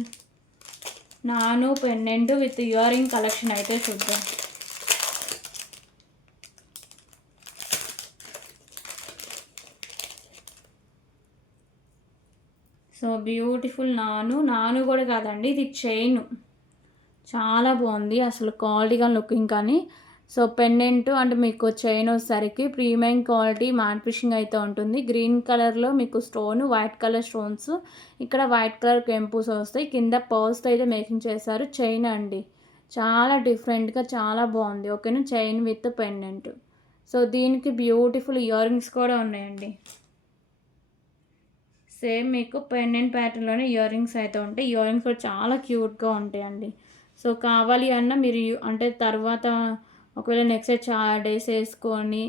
నాను pendant with year ring collection అయితే చూద్దాం. సో బ్యూటిఫుల్ నాను కూడా కాదండి, ఇది చైన్. చాలా బాగుంది అసలు, క్వాలిటీగా లుకింగ్ కానీ. సో పెండెంట్ అంటే మీకు చైన్ వచ్చేసరికి ప్రీమియం క్వాలిటీ మ్యాట్ ఫిషింగ్ అయితే ఉంటుంది. గ్రీన్ కలర్లో మీకు స్టోన్, వైట్ కలర్ స్టోన్స్, ఇక్కడ వైట్ కలర్ కెంపుస్ వస్తాయి. కింద పర్ల్స్తో అయితే మేకింగ్ చేశారు. చైన్ అండి, చాలా డిఫరెంట్గా చాలా బాగుంది. ఓకేనా. Chain with pendant. సో దీనికి బ్యూటిఫుల్ ఇయర్ రింగ్స్ కూడా ఉన్నాయండి. సేమ్ మీకు పెండెంట్ ప్యాటర్న్లోనే ఇయర్ రింగ్స్ అయితే ఉంటాయి. ఇయర్ రింగ్స్ కూడా చాలా క్యూట్గా ఉంటాయండి. సో కావాలి అన్న మీరు అంటే తర్వాత ఒకవేళ నెక్స్ట్ చాలా డేస్ వేసుకొని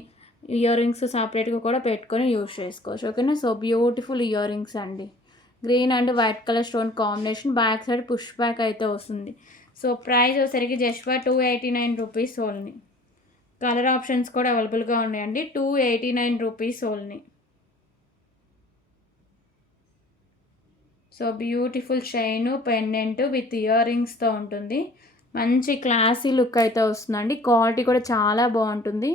ఇయర్ రింగ్స్ సపరేట్గా కూడా పెట్టుకొని యూజ్ చేసుకోవచ్చు. ఓకేనా. సో బ్యూటిఫుల్ ఇయర్ రింగ్స్ అండి. Green and white colour stone combination. Back side push back అయితే వస్తుంది. సో ప్రైస్ వచ్చేసరికి just for 289 rupees only. Colour options కూడా అవైలబుల్గా ఉన్నాయండి. 289 rupees only. So beautiful chain pendant with ear రింగ్స్తో ఉంటుంది. మంచి క్లాసీ లుక్ అయితే వస్తుందండి. క్వాలిటీ కూడా చాలా బాగుంటుంది.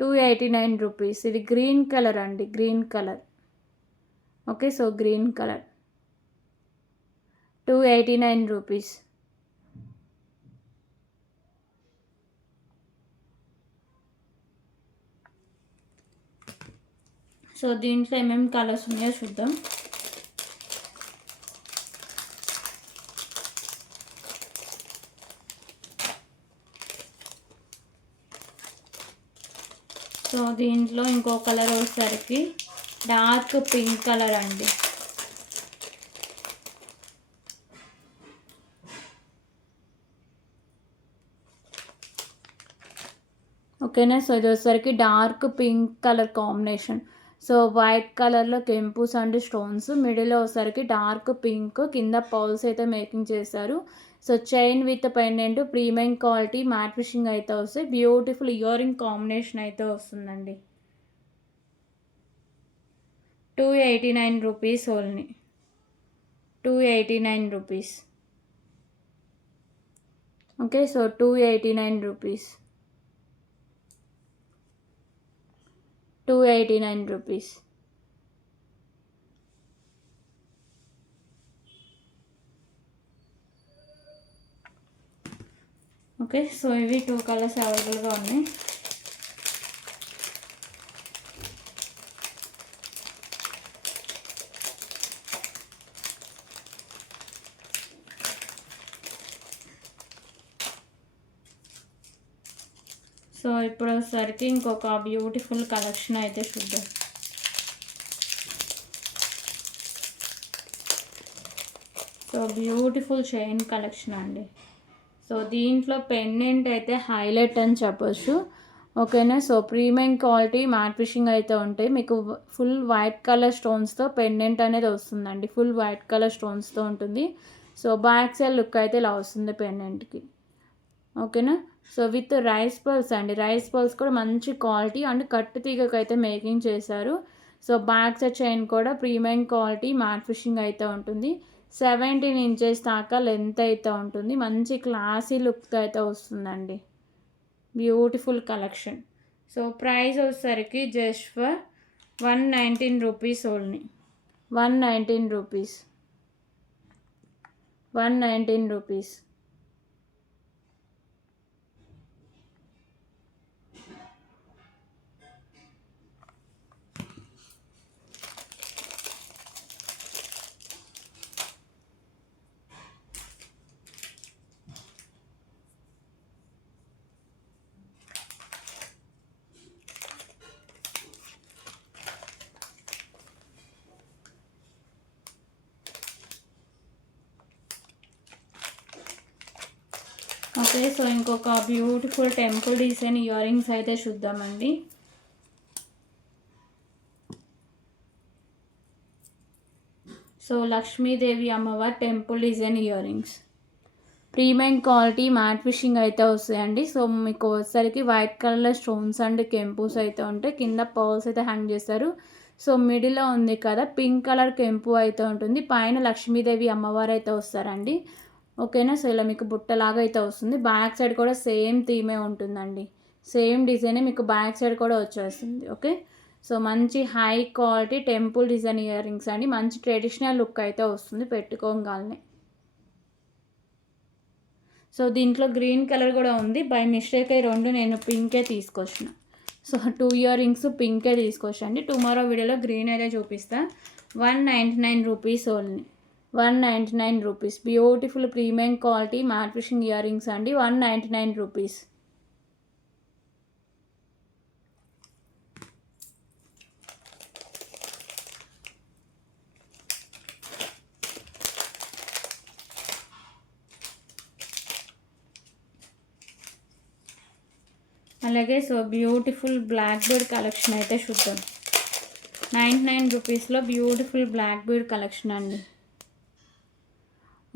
289 రూపీస్. ఇది గ్రీన్ కలర్ అండి, green colour. Okay. So green colour 289 rupees. So దీంట్లో ఏమేమి కలర్స్ ఉన్నాయో చూద్దాం. సో దీంట్లో ఇంకో కలర్ వచ్చేసరికి డార్క్ పింక్ కలర్ అండి. ఓకేనా. సో ఇది వచ్చేసరికి dark pink colour combination. So white కలర్లో కెంపుస్ అండ్ స్టోన్స్, మిడిల్లో వచ్చేసరికి డార్క్ పింక్, కింద పౌల్స్ అయితే మేకింగ్ చేశారు. So chain with pendant premium quality matte finishing అయితే వస్తాయి. బ్యూటిఫుల్ ఇయర్ రింగ్ కాంబినేషన్ అయితే వస్తుందండి. 289 rupees only. 289 rupees. Okay. So 289 రూపీస్. 289 రూపీస్. ఓకే. సో ఇవి 2 కలర్స్ అవైలబుల్గా ఉన్నాయి. సో ఇప్పుడు వచ్చేసరికి ఇంకొక బ్యూటిఫుల్ కలెక్షన్ అయితే చూద్దాం. సో బ్యూటిఫుల్ చైన్ కలెక్షన్ అండి. సో దీంట్లో పెండెంట్ అయితే హైలైట్ అని చెప్పొచ్చు. ఓకేనా. So premium quality matte finishing అయితే ఉంటాయి. మీకు ఫుల్ వైట్ కలర్ స్టోన్స్తో పెండెంట్ అనేది వస్తుందండి. ఫుల్ వైట్ కలర్ స్టోన్స్తో ఉంటుంది. సో బ్యాక్ సైడ్ లుక్ అయితే ఇలా వస్తుంది పెండెంట్కి. ఓకేనా. సో విత్ రైస్ పర్ల్స్ అండి. రైస్ పర్ల్స్ కూడా మంచి క్వాలిటీ అండ్ కట్టు తీగకు అయితే మేకింగ్ చేశారు. సో బ్యాక్ సైడ్ చైన్ కూడా ప్రీమియం క్వాలిటీ మ్యాట్ ఫిషింగ్ అయితే ఉంటుంది. 17 ఇంచెస్ దాకా లెంత్ అయితే ఉంటుంది. మంచి క్లాసీ లుక్ అయితే వస్తుందండి. Beautiful collection. సో ప్రైస్ వచ్చేసరికి just for 119 rupees only. 119 rupees. 119 rupees. Okay, so ఇంకొక beautiful temple design ear rings అయితే చూద్దామండి. సో లక్ష్మీదేవి అమ్మవారి temple design ear rings, premium quality matte finishing అయితే వస్తాయండి. సో మీకు వచ్చేసరికి వైట్ కలర్ స్టోన్స్ అండ్ కెంపుస్ అయితే ఉంటాయి. కింద పర్ల్స్ అయితే హ్యాంగ్ చేస్తారు. సో మిడిల్లో ఉంది కదా పింక్ కలర్ కెంపు అయితే ఉంటుంది. పైన లక్ష్మీదేవి అమ్మవారు అయితే వస్తారండి. ఓకేనా, సో ఇలా మీకు బుట్టలాగా అయితే వస్తుంది. బ్యాక్ సైడ్ కూడా సేమ్ థీమే ఉంటుందండి. సేమ్ డిజైనే మీకు బ్యాక్ సైడ్ కూడా వచ్చేస్తుంది. ఓకే, సో మంచి high quality temple design ear rings అండి. మంచి ట్రెడిషనల్ లుక్ అయితే వస్తుంది పెట్టుకోగానే. సో దీంట్లో గ్రీన్ కలర్ కూడా ఉంది. బై మిస్టేక్ అయ్యి రెండు నేను పింకే తీసుకొచ్చిన. సో 2 ఇయర్ రింగ్స్ పింకే తీసుకొచ్చండి. టుమారో వీడియోలో గ్రీన్ అయితే చూపిస్తా. 199 rupees only. 199 rupees. Beautiful premium quality matte finishing ear rings అండి. 199 రూపీస్. అలాగే so beautiful black bead collection అయితే చూద్దాం. 99 రూపీస్లో బ్యూటిఫుల్ బ్లాక్ బీడ్ కలెక్షన్ అండి.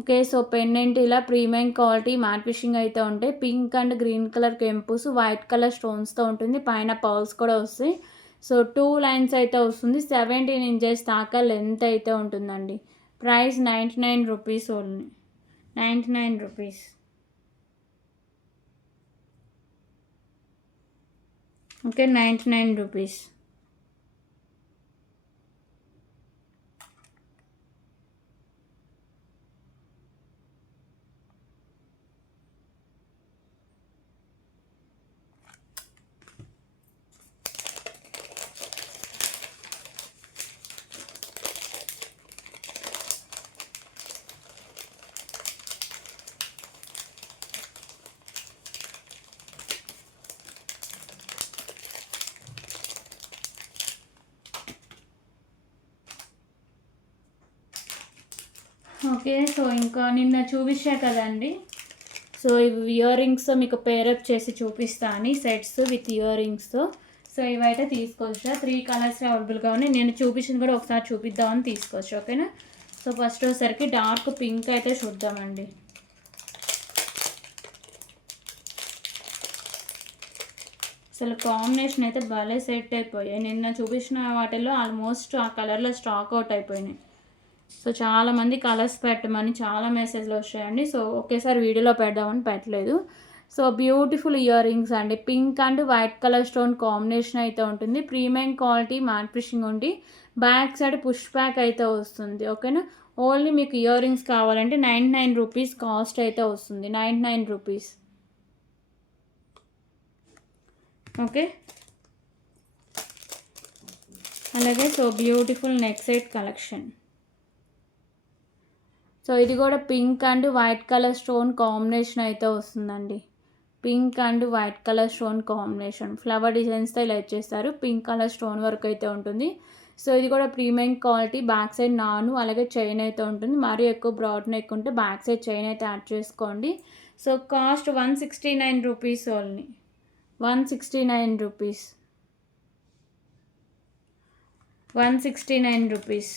ఓకే, సో పెండెంట్ ఇలా ప్రీమియం క్వాలిటీ మ్యాట్ ఫిషింగ్ అయితే ఉంటాయి. పింక్ అండ్ గ్రీన్ కలర్ కెంపుస్, వైట్ కలర్ స్టోన్స్తో ఉంటుంది. పైన పర్ల్స్ కూడా వస్తాయి. సో 2 లైన్స్ అయితే వస్తుంది. 17 ఇంచెస్ దాకా లెంత్ అయితే ఉంటుందండి. ప్రైస్ 99 rupees only. 99 rupees. Okay, 99 rupees. Okay, so ఇంకా నిన్న చూపించా కదండి. సో ఇవి ఇయర్ రింగ్స్తో మీకు పేరప్ చేసి చూపిస్తాను సెట్స్ విత్ ఇయర్ రింగ్స్తో. సో ఇవైతే తీసుకోవచ్చా. 3 కలర్స్ అవైలబుల్గా ఉన్నాయి. నేను చూపించింది కూడా ఒకసారి చూపిద్దామని తీసుకోవచ్చు. ఓకేనా, సో ఫస్ట్ వచ్చేసరికి డార్క్ పింక్ అయితే చూద్దామండి. అసలు కాంబినేషన్ అయితే భలే సెట్ అయిపోయాయి. నిన్న చూపించిన వాటిల్లో ఆల్మోస్ట్ ఆ కలర్లో స్టాక్ అవుట్ అయిపోయినాయి. సో చాలామంది కలర్స్ పెట్టమని చాలా మెసేజ్లు వచ్చాయండి. సో ఒకేసారి వీడియోలో పెడదామని పెట్టలేదు. సో బ్యూటిఫుల్ ఇయర్ రింగ్స్ అండి. Pink and white colour stone combination అయితే ఉంటుంది. ప్రీమియం క్వాలిటీ మ్యాట్ ఫిషింగ్ ఉండి బ్యాక్ సైడ్ పుష్ బ్యాక్ అయితే వస్తుంది. ఓకేనా, ఓన్లీ మీకు ఇయర్ రింగ్స్ కావాలంటే 99 రూపీస్ కాస్ట్ అయితే వస్తుంది. 99 రూపీస్. ఓకే, అలాగే so beautiful neck set collection. So ఇది కూడా pink and white colour stone combination అయితే వస్తుందండి. Pink and white colour stone combination flower డిజైన్స్తో ఇలా ఇచ్చేస్తారు. పింక్ కలర్ స్టోన్ వర్క్ అయితే ఉంటుంది. సో ఇది కూడా ప్రీమియం క్వాలిటీ. బ్యాక్ సైడ్ నాను అలాగే చైన్ అయితే ఉంటుంది. మరీ ఎక్కువ బ్రాడ్ నెక్ ఉంటే బ్యాక్ సైడ్ చైన్ అయితే యాడ్ చేసుకోండి. So cost 169 rupees only. 169 రూపీస్. 169 రూపీస్.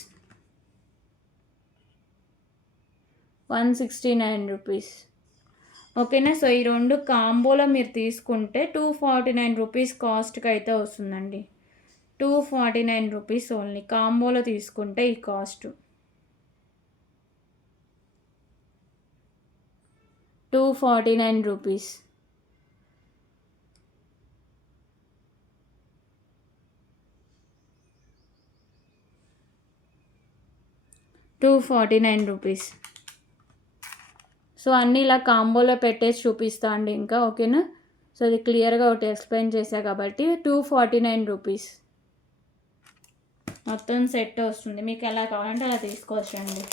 169 రూపీస్. ఓకేనా, సో ఈ రెండు కాంబోలో మీరు తీసుకుంటే 249 రూపీస్ కాస్ట్కి అయితే వస్తుందండి. 249 రూపీస్ ఓన్లీ. కాంబోలో తీసుకుంటే ఈ కాస్ట్ 249 రూపీస్. రూపీస్. సో అన్నీ ఇలా కాంబోలో పెట్టేసి చూపిస్తా అండి ఇంకా. ఓకేనా, సో అది క్లియర్గా ఒకటి ఎక్స్ప్లెయిన్ చేశా కాబట్టి 249 రూపీస్ మొత్తం సెట్ వస్తుంది. మీకు ఎలా కావాలంటే అలా తీసుకోవచ్చండి.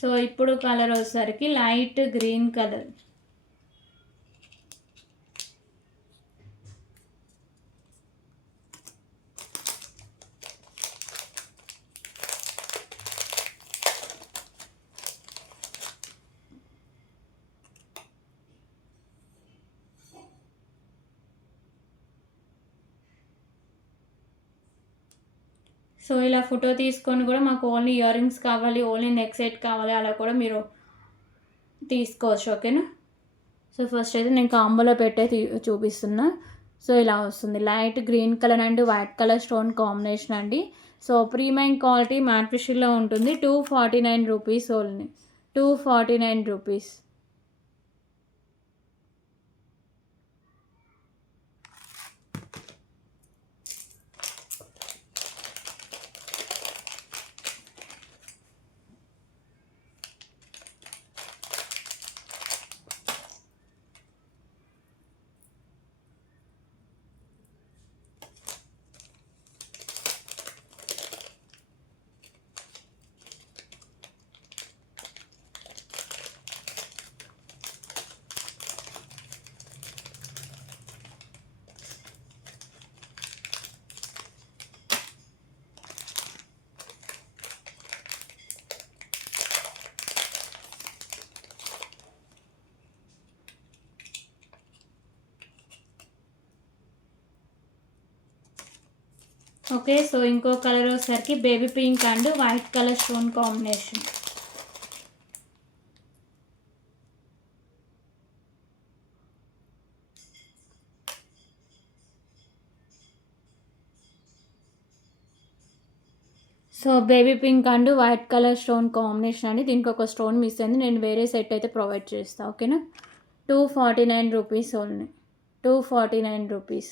సో ఇప్పుడు కలర్ వచ్చేసరికి లైట్ గ్రీన్ కలర్. సో ఇలా ఫోటో తీసుకొని కూడా మాకు ఓన్లీ ఇయర్ రింగ్స్ కావాలి, ఓన్లీ నెక్ సెట్ కావాలి, అలా కూడా మీరు తీసుకోవచ్చు. ఓకేనా. సో ఫస్ట్ అయితే నేను కాంబోలో పెట్టే చూపిస్తున్నా. సో ఇలా వస్తుంది light green colour and white colour stone combination అండి. సో ప్రీమియం క్వాలిటీ మ్యాట్ ఫినిష్లో ఉంటుంది. 249 rupees only, 249 rupees. Okay. So ఇంకో కలర్ వచ్చేసరికి baby pink and white colour stone combination. So baby pink and white colour stone combination అండి. దీనికి ఒక stone miss అయింది, నేను వేరే సెట్ అయితే ప్రొవైడ్ చేస్తాను. ఓకేనా. 249 రూపీస్ ఓన్లీ, 249 రూపీస్.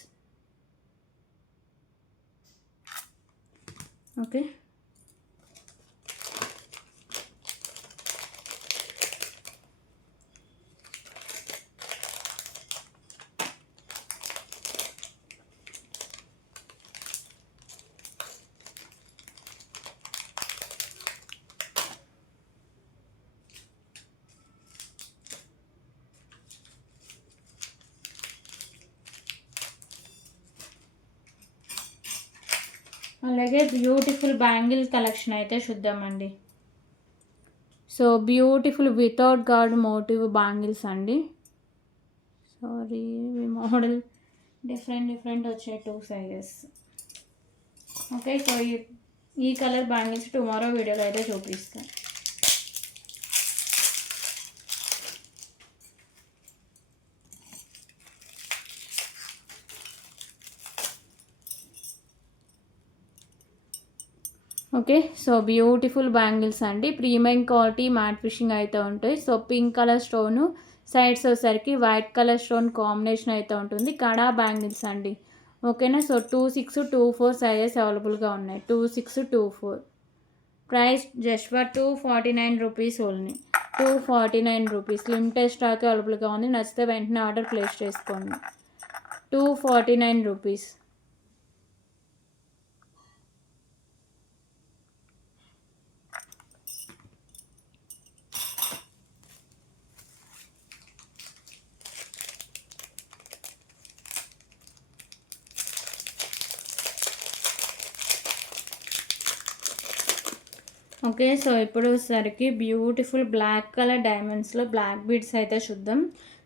ఓకే. అలాగే బ్యూటిఫుల్ బ్యాంగిల్ కలెక్షన్ అయితే చూద్దామండి. So beautiful without god motif bangles అండి. సారీ మోడల్ డిఫరెంట్ వచ్చాయి, 2 సైజెస్. ఓకే. సో ఈ కలర్ బ్యాంగిల్స్ టుమారో వీడియోలో అయితే చూపిస్తాను. ఓకే. సో బ్యూటిఫుల్ బ్యాంగిల్స్ అండి, ప్రీమియం క్వాలిటీ మ్యాట్ ఫినిషింగ్ అయితే ఉంటాయి. So pink colour stone, sides వచ్చేసరికి వైట్ కలర్ స్టోన్ కాంబినేషన్ అయితే ఉంటుంది. కడా బ్యాంగిల్స్ అండి. ఓకేనా. సో 26, 24 సైజెస్ అవైలబుల్గా ఉన్నాయి. 26, 24. Price just for 249 rupees only, 249 rupees. Limited stock అవైలబుల్గా ఉంది, నచ్చితే వెంటనే ఆర్డర్ ప్లేస్ చేసుకోండి. 249 రూపీస్. ఓకే. సో ఇప్పుడు వచ్చేసరికి బ్యూటిఫుల్ బ్లాక్ కలర్ డైమండ్స్లో బ్లాక్ బీడ్స్ అయితే చూద్దాం.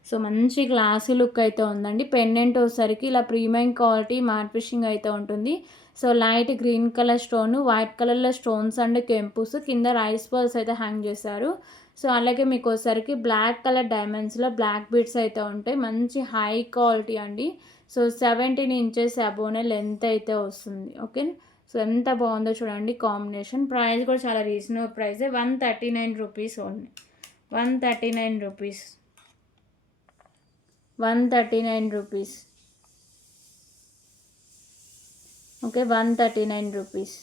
సో మంచి గ్లాసీ లుక్ అయితే ఉందండి. పెండెంట్ వచ్చేసరికి ఇలా ప్రీమియం క్వాలిటీ మ్యాట్ ఫినిషింగ్ అయితే ఉంటుంది. So light green colour stone, white కలర్లో స్టోన్స్ అండ్ కెంపుస్, కింద రైస్ బాల్స్ అయితే హ్యాంగ్ చేశారు. సో అలాగే మీకు వచ్చేసరికి బ్లాక్ కలర్ డైమండ్స్లో బ్లాక్ బీడ్స్ అయితే ఉంటాయి. మంచి హై క్వాలిటీ అండి. సో 17 ఇంచెస్ అబోనే లెంత్ అయితే వస్తుంది. ఓకే. సో ఎంత బాగుందో చూడండి కాంబినేషన్. ప్రైస్ కూడా చాలా reasonable price, 139 rupees only, 139 rupees, 139 rupees. Okay. 139 rupees.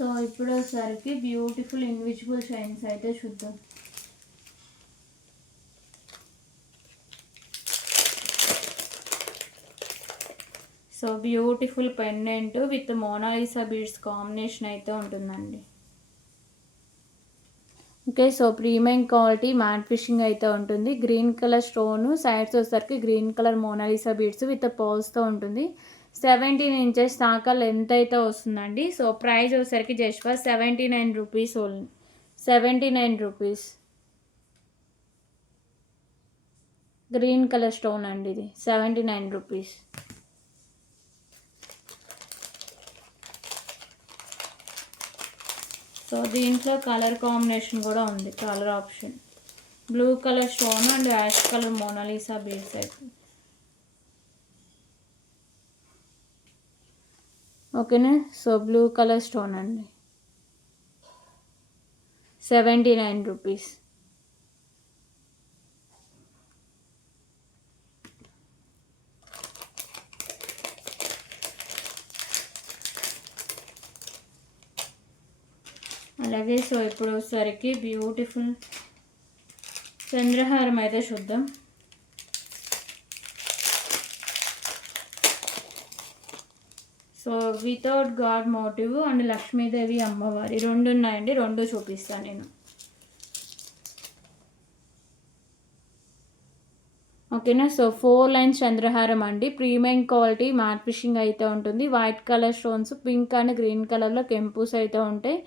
So ఇప్పుడు వచ్చేసరికి బ్యూటిఫుల్ ఇన్విజిబుల్ చైన్స్ అయితే చూద్దాం. So beautiful pendant with Mona Lisa beads combination అయితే ఉంటుందండి. Okay, so premium quality matte finishing అయితే ఉంటుంది. గ్రీన్ కలర్ స్టోను, సైడ్స్ వచ్చేసరికి green colour Mona Lisa beads with పర్ల్స్తో ఉంటుంది. 17 ఇంచెస్ దాకా లెంత్ అయితే వస్తుందండి. సో ప్రైస్ వచ్చేసరికి just for 79 rupees only. 79 rupees. Green colour stone అండి ఇది. 79 రూపీస్. సో దీంట్లో కలర్ కాంబినేషన్ కూడా ఉంది. Colour option blue colour stone and ash colour Mona Lisa beads అయితే. ఓకేనా, సో బ్లూ కలర్ స్టోన్ అండి. 79 రూపీస్. అలాగే సో ఇప్పుడు వచ్చేసరికి బ్యూటిఫుల్ చంద్రహారం అయితే చూద్దాం. So without god motif and Lakshmidevi అమ్మవారి రెండు ఉన్నాయండి. రెండు చూపిస్తాను నేను. ఓకేనా, సో 4 లైన్స్ చంద్రహారం అండి. ప్రీమియం క్వాలిటీ మ్యాట్ ఫిషింగ్ అయితే ఉంటుంది. White colour stones, pink and green కలర్లో కెంపుస్ అయితే ఉంటాయి.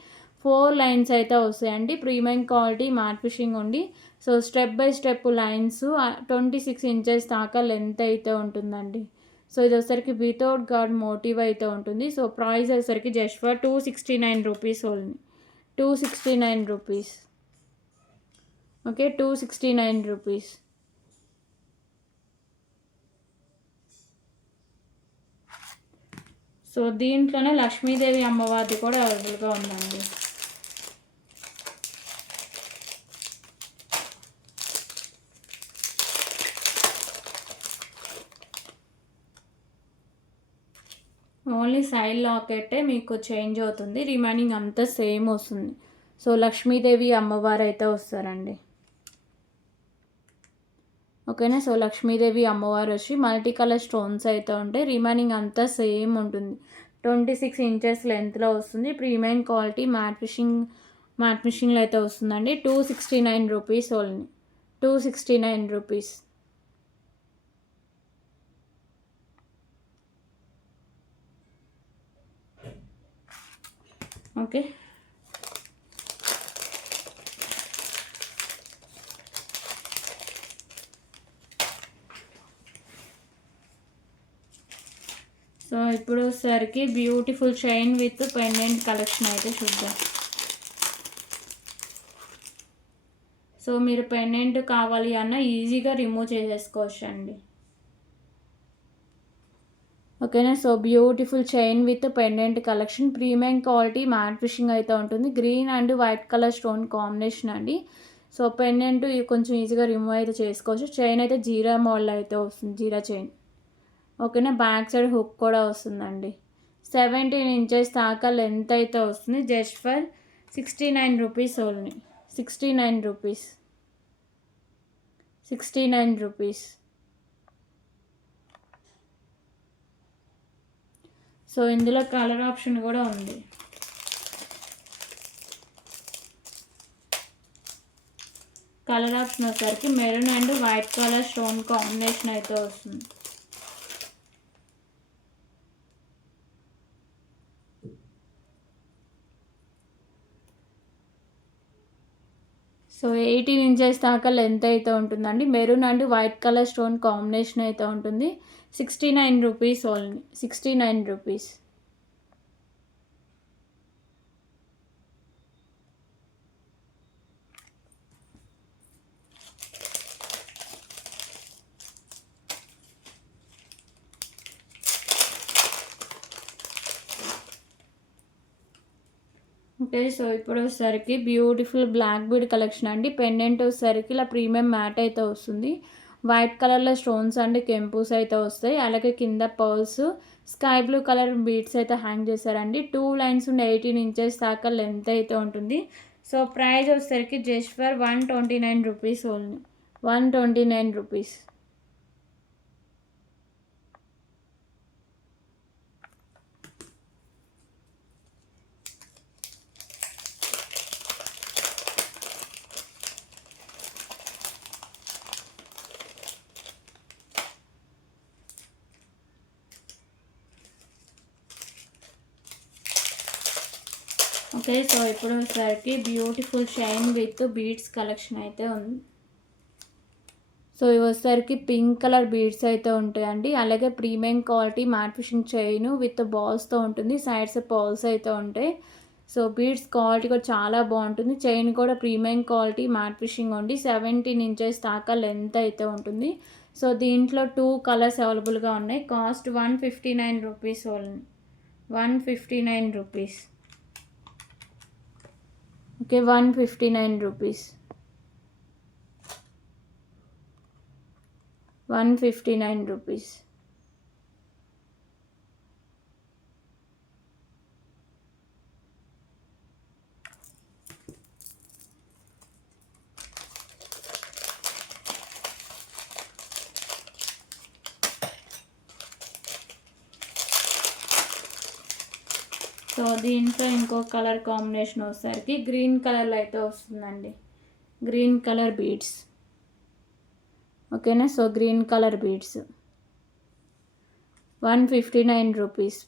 4 లైన్స్ అయితే వస్తాయండి. ప్రీమియం క్వాలిటీ మ్యాట్ ఫిషింగ్ ఉండి, so step by step lines 26 ఇంచెస్ దాకా లెంత్ అయితే ఉంటుందండి. సో ఇది వచ్చేసరికి వితౌట్ గాడ్ మోటివ్ అయితే ఉంటుంది. సో ప్రైస్ వచ్చేసరికి just for 269 rupees only. 269 rupees. Okay, 269 rupees. So దీంట్లోనే లక్ష్మీదేవి అమ్మవారిది కూడా అవైలబుల్గా ఉందండి. ఓన్లీ సైడ్ లాకెట్టే మీకు చేంజ్ అవుతుంది, రిమైనింగ్ అంతా సేమ్ వస్తుంది. సో లక్ష్మీదేవి అమ్మవారు అయితే వస్తారండి. ఓకేనా, సో లక్ష్మీదేవి అమ్మవారు వచ్చి మల్టీ కలర్ స్టోన్స్ అయితే ఉంటాయి. రిమైనింగ్ అంతా సేమ్ ఉంటుంది. 26 ఇంచెస్ లెంత్లో వస్తుంది. ప్రీమియం క్వాలిటీ మ్యాట్ ఫిషింగ్లో అయితే వస్తుందండి. 269 rupees only. 269 rupees. Okay, so ఇప్పుడు సరికి beautiful chain with pendant collection అయితే చూద్దాం. సో మీరు పెండెంట్ కావాలి అన్న ఈజీగా రిమూవ్ చేసేసుకోవచ్చు అండి. ఓకేనా, so beautiful chain with pendant collection. Premium quality matte finishing అయితే ఉంటుంది. Green and white colour stone combination అండి. సో పెండెంట్ కొంచెం ఈజీగా రిమూవ్ అయితే చేసుకోవచ్చు. చైన్ అయితే జీరా మోడల్ అయితే వస్తుంది, జీరా చైన్. ఓకేనా, బ్యాక్ సైడ్ హుక్ కూడా వస్తుందండి. 17 ఇంచెస్ దాకా లెంత్ అయితే వస్తుంది. Just for 69 rupees only. 69 రూపీస్. 69 రూపీస్. సో ఇందులో కలర్ ఆప్షన్ కూడా ఉంది. కలర్ ఆప్షన్ వచ్చేసరికి maroon and white colour stone combination అయితే వస్తుంది. సో 18 ఇంచెస్ దాకా లెంత్ అయితే ఉంటుందండి. Maroon and white colour stone combination అయితే ఉంటుంది. 69 rupees only. 69 rupees. Okay, so ఇప్పుడు వచ్చేసరికి బ్యూటిఫుల్ బ్లాక్ బీడ్ కలెక్షన్ అండి. పెండెంట్ వచ్చేసరికి ఇలా ప్రీమియం మ్యాట్ అయితే వస్తుంది. వైట్ కలర్లో స్టోన్స్ అండ్ కెంపుస్ అయితే వస్తాయి. అలాగే కింద pearls, sky blue colour beads అయితే హ్యాంగ్ చేశారండి. 2 లైన్స్ ఉండి 18 ఇంచెస్ దాకా లెంత్ అయితే ఉంటుంది. సో ప్రైస్ వచ్చేసరికి just for 129 rupees only. 129 rupees. Okay, so ఇప్పుడు వచ్చేసరికి beautiful shine with beads collection అయితే ఉంది. సో ఇవి వచ్చేసరికి పింక్ కలర్ బీడ్స్ అయితే ఉంటాయండి. అలాగే premium quality matte finishing chain with బాల్స్తో ఉంటుంది. సైడ్స్ పర్ల్స్ అయితే ఉంటాయి. సో బీడ్స్ క్వాలిటీ కూడా చాలా బాగుంటుంది. చైన్ కూడా ప్రీమియం క్వాలిటీ మ్యాట్ ఫిషింగ్ ఉంది. 17 ఇంచెస్ దాకా లెంత్ అయితే ఉంటుంది. సో దీంట్లో 2 కలర్స్ అవైలబుల్గా ఉన్నాయి. Cost 159 rupees only. 159 rupees. Okay, 159 rupees. 159 rupees. So దీంట్లో ఇంకో కలర్ కాంబినేషన్ వచ్చేసరికి గ్రీన్ కలర్లో అయితే వస్తుందండి. Green colour beads. ఓకేనా, so green colour beads 159 rupees.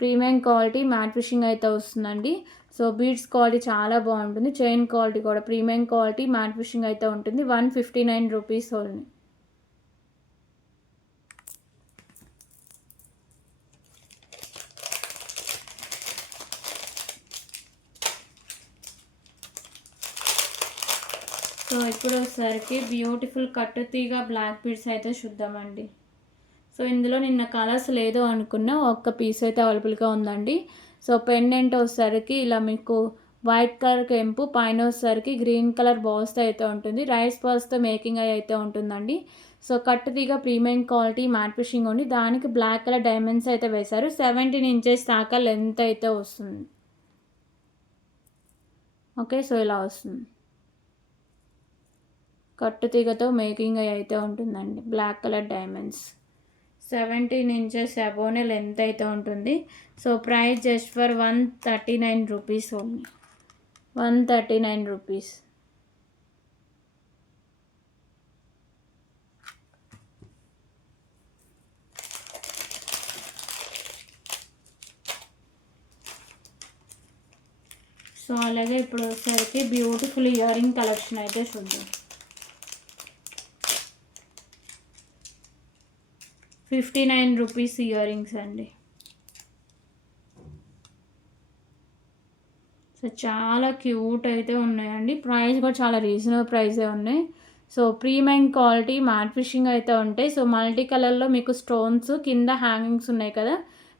Premium quality matte finishing అయితే వస్తుందండి. సో బీడ్స్ క్వాలిటీ చాలా బాగుంటుంది. చైన్ క్వాలిటీ కూడా ప్రీమియం క్వాలిటీ మ్యాట్ ఫిషింగ్ అయితే ఉంటుంది. 159 రూపీస్ ఓన్లీ. సో ఇప్పుడు వచ్చేసరికి బ్యూటిఫుల్ కట్టుతీగ బ్లాక్ బీడ్స్ అయితే చూద్దామండి. సో ఇందులో నిన్న కలర్స్ లేదు అనుకున్న ఒక్క పీస్ అయితే అవైలబుల్గా ఉందండి. సో పెండెంట్ వచ్చేసరికి ఇలా మీకు వైట్ కలర్ కెంపు, పైన వచ్చేసరికి గ్రీన్ కలర్ బాల్స్తో అయితే ఉంటుంది. రైస్ బాల్స్తో మేకింగ్ అయితే ఉంటుందండి. సో కట్టుతీగ ప్రీమియం క్వాలిటీ మ్యాట్ ఫిషింగ్ ఉంది. దానికి బ్లాక్ కలర్ డైమండ్స్ అయితే వేశారు. 17 ఇంచెస్ దాకా లెంత్ అయితే వస్తుంది. ఓకే, సో ఇలా వస్తుంది. కట్టుతీగతో మేకింగ్ అయితే ఉంటుందండి. Black colour diamonds. 17 ఇంచెస్ అబోనే లెంత్ అయితే ఉంటుంది. So price just for 139 rupees only. 139 rupees. So అలాగే ఇప్పుడు వచ్చేసరికి బ్యూటిఫుల్ ఇయర్ రింగ్ కలెక్షన్ అయితే చూద్దాం. 59 రూపీస్ ఇయర్ రింగ్స్ అండి. సో చాలా క్యూట్ అయితే ఉన్నాయండి. ప్రైస్ కూడా చాలా రీజనబుల్ ప్రైసే ఉన్నాయి. So premium quality matte finishing అయితే ఉంటాయి. సో మల్టీ కలర్లో మీకు స్టోన్స్ కింద హ్యాంగింగ్స్ ఉన్నాయి కదా,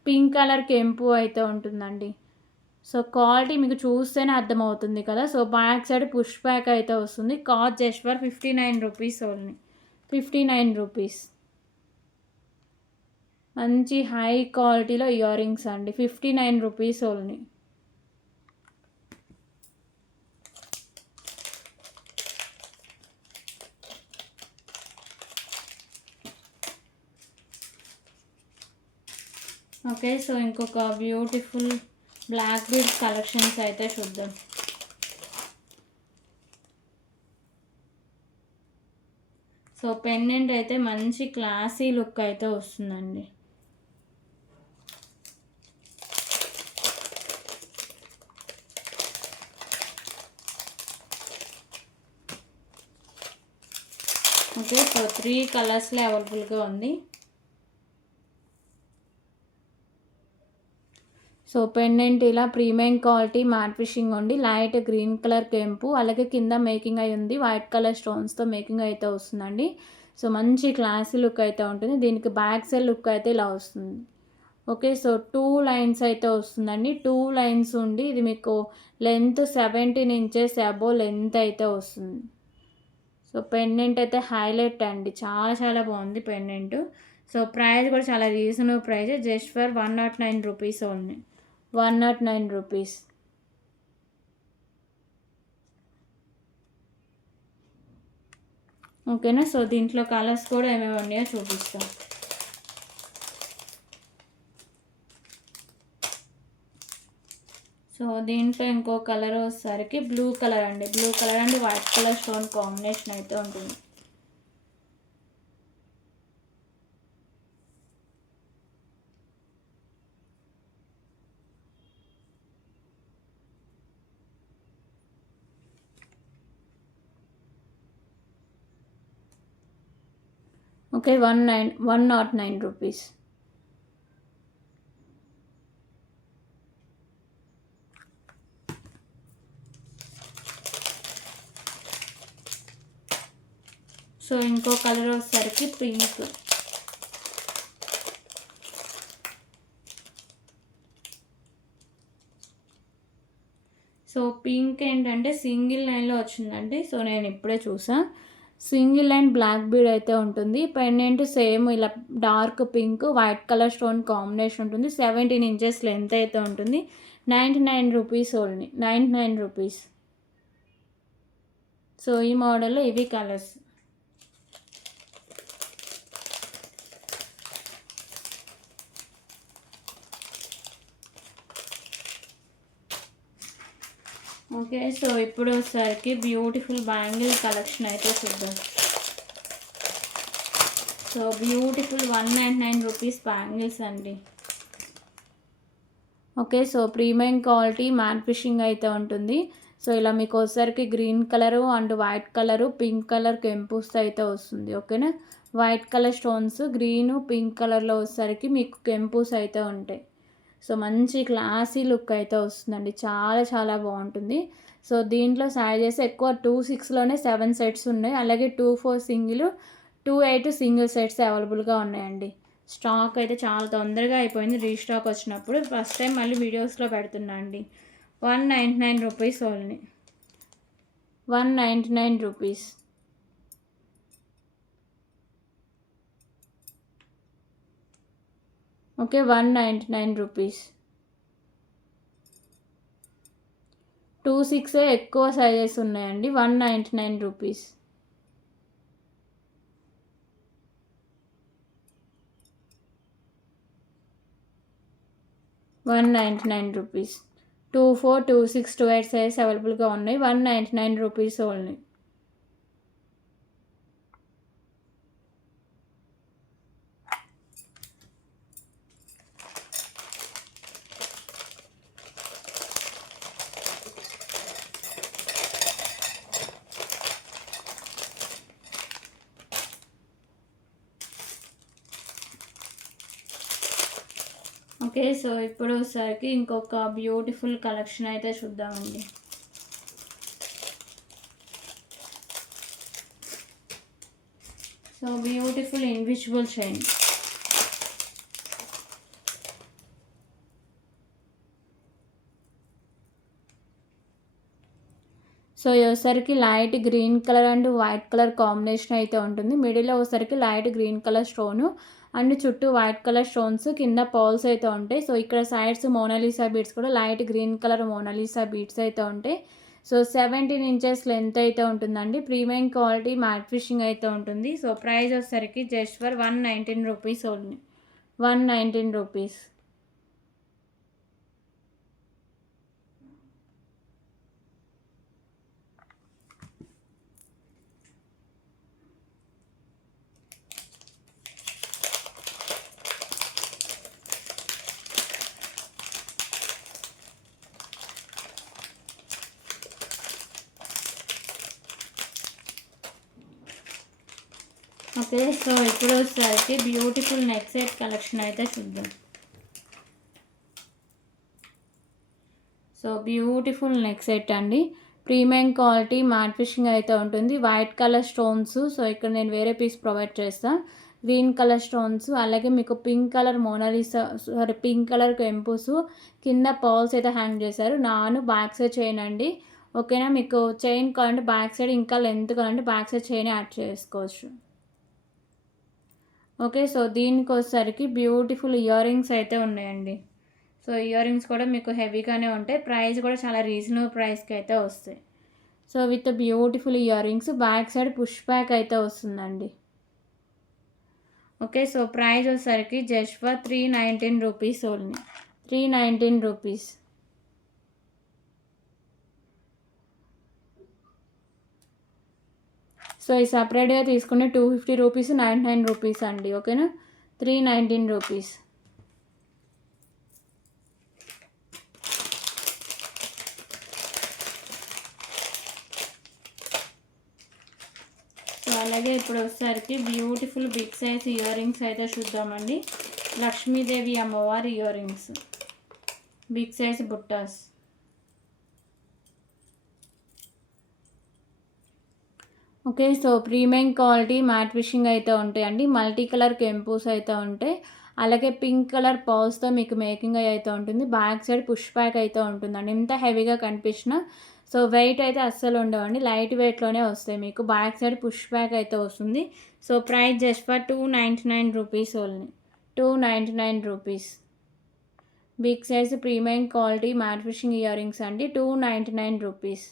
పింక్ కలర్ కెంపు అయితే ఉంటుందండి. సో క్వాలిటీ మీకు చూస్తేనే అర్థమవుతుంది కదా. So back side push back అయితే వస్తుంది. Cost just for 59 rupees only. 59 రూపీస్. మంచి హై క్వాలిటీలో ఇయర్ రింగ్స్ అండి. 59 రూపీస్ ఓన్లీ. ఓకే, సో ఇంకొక బ్యూటిఫుల్ బ్లాక్ బీడ్స్ కలెక్షన్స్ అయితే చూద్దాం. సో పెండెంట్ అయితే మంచి క్లాసీ లుక్ అయితే వస్తుందండి. ఓకే, సో 3 కలర్స్లో అవైలబుల్గా ఉంది. సో పెండెంట్ ఇలా ప్రీమియం క్వాలిటీ మ్యాట్ ఫిషింగ్ ఉంది. లైట్ గ్రీన్ కలర్ కెంపు, అలాగే కింద మేకింగ్ అయి ఉంది. వైట్ కలర్ స్టోన్స్తో మేకింగ్ అయితే వస్తుందండి. సో మంచి క్లాసీ లుక్ అయితే ఉంటుంది. దీనికి బ్యాక్ సైడ్ లుక్ అయితే ఇలా వస్తుంది. ఓకే, సో 2 లైన్స్ అయితే వస్తుందండి. 2 లైన్స్ ఉండి ఇది మీకు లెంత్ 17 ఇంచెస్ అబోవ్ లెంత్ అయితే వస్తుంది. సో పెండెంట్ అయితే హైలైట్ అండి. చాలా చాలా బాగుంది పెండెంట్. సో ప్రైస్ కూడా చాలా reasonable price. Just for 109 rupees only. 109 రూపీస్. ఓకేనా, సో దీంట్లో కలర్స్ కూడా ఏమేమి ఉన్నాయో చూపిస్తాం. సో దీంట్లో ఇంకో కలర్ వచ్చేసరికి బ్లూ కలర్ అండి. Blue colour and white colour stone combination అయితే ఉంటుంది. ఓకే 109 రూపీస్. సో ఇంకో కలర్ వచ్చేసరికి పింక్. సో పింక్ ఏంటంటే సింగిల్ లైన్లో వచ్చిందండి. సో నేను ఇప్పుడే చూసా, సింగిల్ లైన్ బ్లాక్ బీడ్ అయితే ఉంటుంది. పెండెంట్ సేమ్ ఇలా dark pink white colour stone combination ఉంటుంది. 17 ఇంచెస్ లెంత్ అయితే ఉంటుంది. 99 రూపీస్ ఓన్లీ, 99 రూపీస్. సో ఈ మోడల్లో ఇవి కలర్స్. ఓకే, సో ఇప్పుడు వచ్చేసరికి బ్యూటిఫుల్ బ్యాంగిల్ కలెక్షన్ అయితే చూద్దాం. సో బ్యూటిఫుల్ 199 రూపీస్ బ్యాంగిల్స్ అండి. Okay, so premium quality matte finishing అయితే ఉంటుంది. సో ఇలా మీకు వచ్చేసరికి green colour and white colour pink colour కెంపుస్ అయితే వస్తుంది. ఓకేనా, white colour stones green pink కలర్లో వచ్చేసరికి మీకు కెంపుస్ అయితే ఉంటాయి. సో మంచి క్లాసీ లుక్ అయితే వస్తుందండి, చాలా చాలా బాగుంటుంది. సో దీంట్లో సైజెస్ ఎక్కువ 2/6లోనే 7 సెట్స్ ఉన్నాయి. అలాగే 2/4 సింగిల్, 2/8 సింగిల్ సెట్స్ అవైలబుల్గా ఉన్నాయండి. స్టాక్ అయితే చాలా తొందరగా అయిపోయింది రీస్టాక్ వచ్చినప్పుడు. ఫస్ట్ టైం మళ్ళీ వీడియోస్లో పెడుతున్నా అండి. 199 రూపీస్ ఓన్లీ, 199 రూపీస్. ఓకే, 199 రూపీస్. 2/6 ఎక్కువ సైజెస్ ఉన్నాయండి. 199 రూపీస్. 199 రూపీస్. 2/4, 2/6, 2/8 సైజెస్ అవైలబుల్గా ఉన్నాయి. 199 రూపీస్ ఓన్లీ. ఓకే, సో ఇప్పుడు వచ్చేసరికి ఇంకొక బ్యూటిఫుల్ కలెక్షన్ అయితే చూద్దామండి. So beautiful invisible chain. So వచ్చేసరికి light green colour and white colour combination అయితే ఉంటుంది. మిడిల్లో వచ్చేసరికి light green colour stone and చుట్టూ వైట్ కలర్ స్టోన్స్, కింద పర్ల్స్ అయితే ఉంటాయి. సో ఇక్కడ సైడ్స్ మోనాలిసా బీడ్స్ కూడా light green colour Mona Lisa beads అయితే ఉంటాయి. సో 17 ఇంచెస్ లెంత్ అయితే ఉంటుందండి. ప్రీమియం క్వాలిటీ మ్యాట్ ఫిషింగ్ అయితే ఉంటుంది. సో ప్రైస్ వచ్చేసరికి just for 119 rupees only, 119 rupees. Okay, so ఇప్పుడు వచ్చేసరికి బ్యూటిఫుల్ నెక్ సెట్ కలెక్షన్ అయితే చూద్దాం. సో బ్యూటిఫుల్ నెక్ సెట్ అండి. ప్రీమియం క్వాలిటీ మ్యాట్ ఫిషింగ్ అయితే ఉంటుంది. వైట్ కలర్ స్టోన్స్, సో ఇక్కడ నేను వేరే పీస్ ప్రొవైడ్ చేస్తాను. గ్రీన్ కలర్ స్టోన్స్, అలాగే మీకు pink colour Mona Lisa, sorry pink colour కెంపుస్, కింద పర్ల్స్ అయితే హ్యాంగ్ చేశారు. బ్యాక్ సైడ్ చైన్ అండి. ఓకేనా, మీకు చైన్ కావాలంటే బ్యాక్ సైడ్ ఇంకా లెంత్ కావాలంటే బ్యాక్ సైడ్ చైన్ యాడ్ చేసుకోవచ్చు. ఓకే, సో దీనికి వచ్చేసరికి బ్యూటిఫుల్ ఇయర్ రింగ్స్ అయితే ఉన్నాయండి. సో ఇయర్ రింగ్స్ కూడా మీకు హెవీగానే ఉంటాయి. ప్రైస్ కూడా చాలా రీజనబుల్ ప్రైస్కి అయితే వస్తాయి. So with beautiful ear rings, back side push back అయితే వస్తుందండి. ఓకే, సో ప్రైస్ వచ్చేసరికి just for 319 rupees only, 319 rupees. So ఈ సపరేట్గా తీసుకునే 250 రూపీస్, 99 రూపీస్ అండి. ఓకేనా, 319 రూపీస్. సో అలాగే ఇప్పుడు వచ్చేసరికి beautiful big size ear rings అయితే చూద్దామండి. లక్ష్మీదేవి అమ్మవారి ఇయర్ రింగ్స్, బిగ్ సైజ్ బుట్టాస్. Okay, so premium quality matte finishing అయితే ఉంటాయండి. మల్టీ కలర్ కెంపూస్ అయితే ఉంటాయి. అలాగే పింక్ కలర్ పర్ల్స్తో మీకు మేకింగ్ అయితే ఉంటుంది. బ్యాక్ సైడ్ పుష్ బ్యాక్ అయితే ఉంటుందండి. ఇంత హెవీగా కనిపించిన సో వెయిట్ అయితే అస్సలు ఉండవండి, లైట్ వెయిట్లోనే వస్తాయి మీకు. బ్యాక్ సైడ్ పుష్ బ్యాక్ అయితే వస్తుంది. So price just for 299 rupees only, 299 rupees. Big size premium quality matte finishing ear rings అండి, 299 రూపీస్.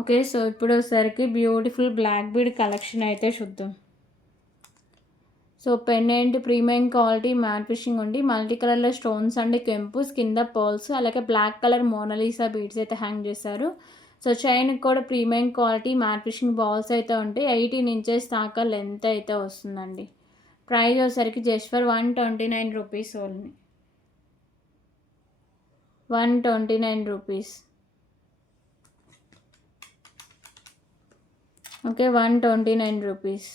ఓకే, సో ఇప్పుడు వచ్చేసరికి బ్యూటిఫుల్ బ్లాక్ బీడ్ కలెక్షన్ అయితే చూద్దాం. So pendant premium quality matte fishing ఉండి మల్టీ కలర్లో stones and కెంపుస్, కింద పర్ల్స్, అలాగే బ్లాక్ కలర్ మోనాలిసా బీడ్స్ అయితే హ్యాంగ్ చేశారు. సో చైన్కి కూడా premium quality matte finishing balls అయితే ఉంటాయి. 18 ఇంచెస్ దాకా లెంత్ అయితే వస్తుందండి. ప్రైస్ వచ్చేసరికి just for 129 rupees only, 129 rupees. Okay, 129 rupees.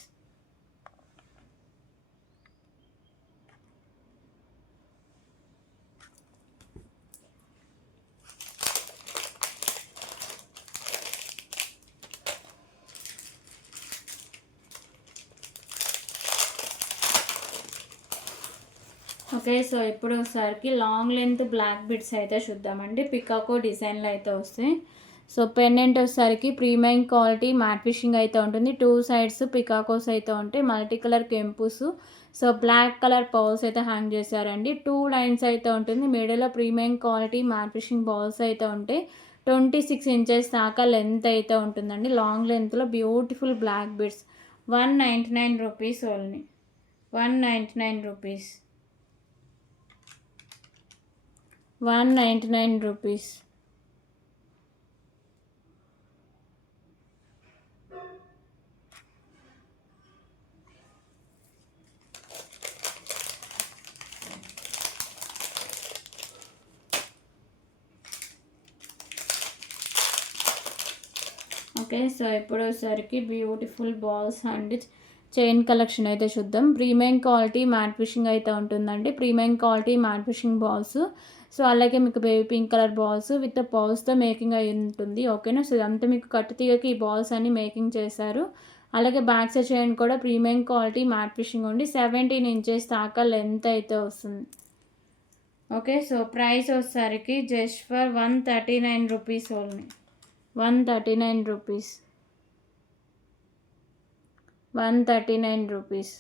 Okay, so ఇప్పుడు ఒకసారికి లాంగ్ లెంత్ బ్లాక్ బిడ్స్ అయితే చూద్దామండి. పికాకో డిజైన్లో అయితే వస్తాయి. సో పెండెంట్ వచ్చేసరికి ప్రీమియం క్వాలిటీ మ్యాట్ ఫిషింగ్ అయితే ఉంటుంది. 2 సైడ్స్ పికాకోస్ అయితే ఉంటాయి. మల్టీ కలర్ కెంపుస్, సో బ్లాక్ కలర్ పౌల్స్ అయితే హ్యాంగ్ చేశారండి. 2 లైన్స్ అయితే ఉంటుంది. మిడిల్లో premium quality matte finishing balls అయితే ఉంటాయి. 26 ఇంచెస్ దాకా లెంత్ అయితే ఉంటుందండి. లాంగ్ లెంత్లో beautiful black beads, 199 rupees only, 199 rupees, 199 rupees. Okay, so ఇప్పుడు వచ్చేసరికి beautiful balls and chain collection అయితే చూద్దాం. ప్రీమియం క్వాలిటీ మ్యాట్ ఫిషింగ్ అయితే ఉంటుందండి. Premium quality matte finishing balls, so అలాగే మీకు baby pink colour balls with పౌల్స్తో మేకింగ్ అయి ఉంటుంది. ఓకేనా, సో ఇదంతా మీకు కట్టుతీగకి ఈ బాల్స్ అన్ని మేకింగ్ చేశారు. అలాగే బ్యాక్ సైడ్ చైన్ కూడా ప్రీమియం క్వాలిటీ మ్యాట్ ఫిషింగ్ ఉండి 17 ఇంచెస్ దాకా లెంత్ అయితే వస్తుంది. ఓకే, సో ప్రైస్ వచ్చేసరికి just for 139 rupees only, 139 rupees, 139 rupees.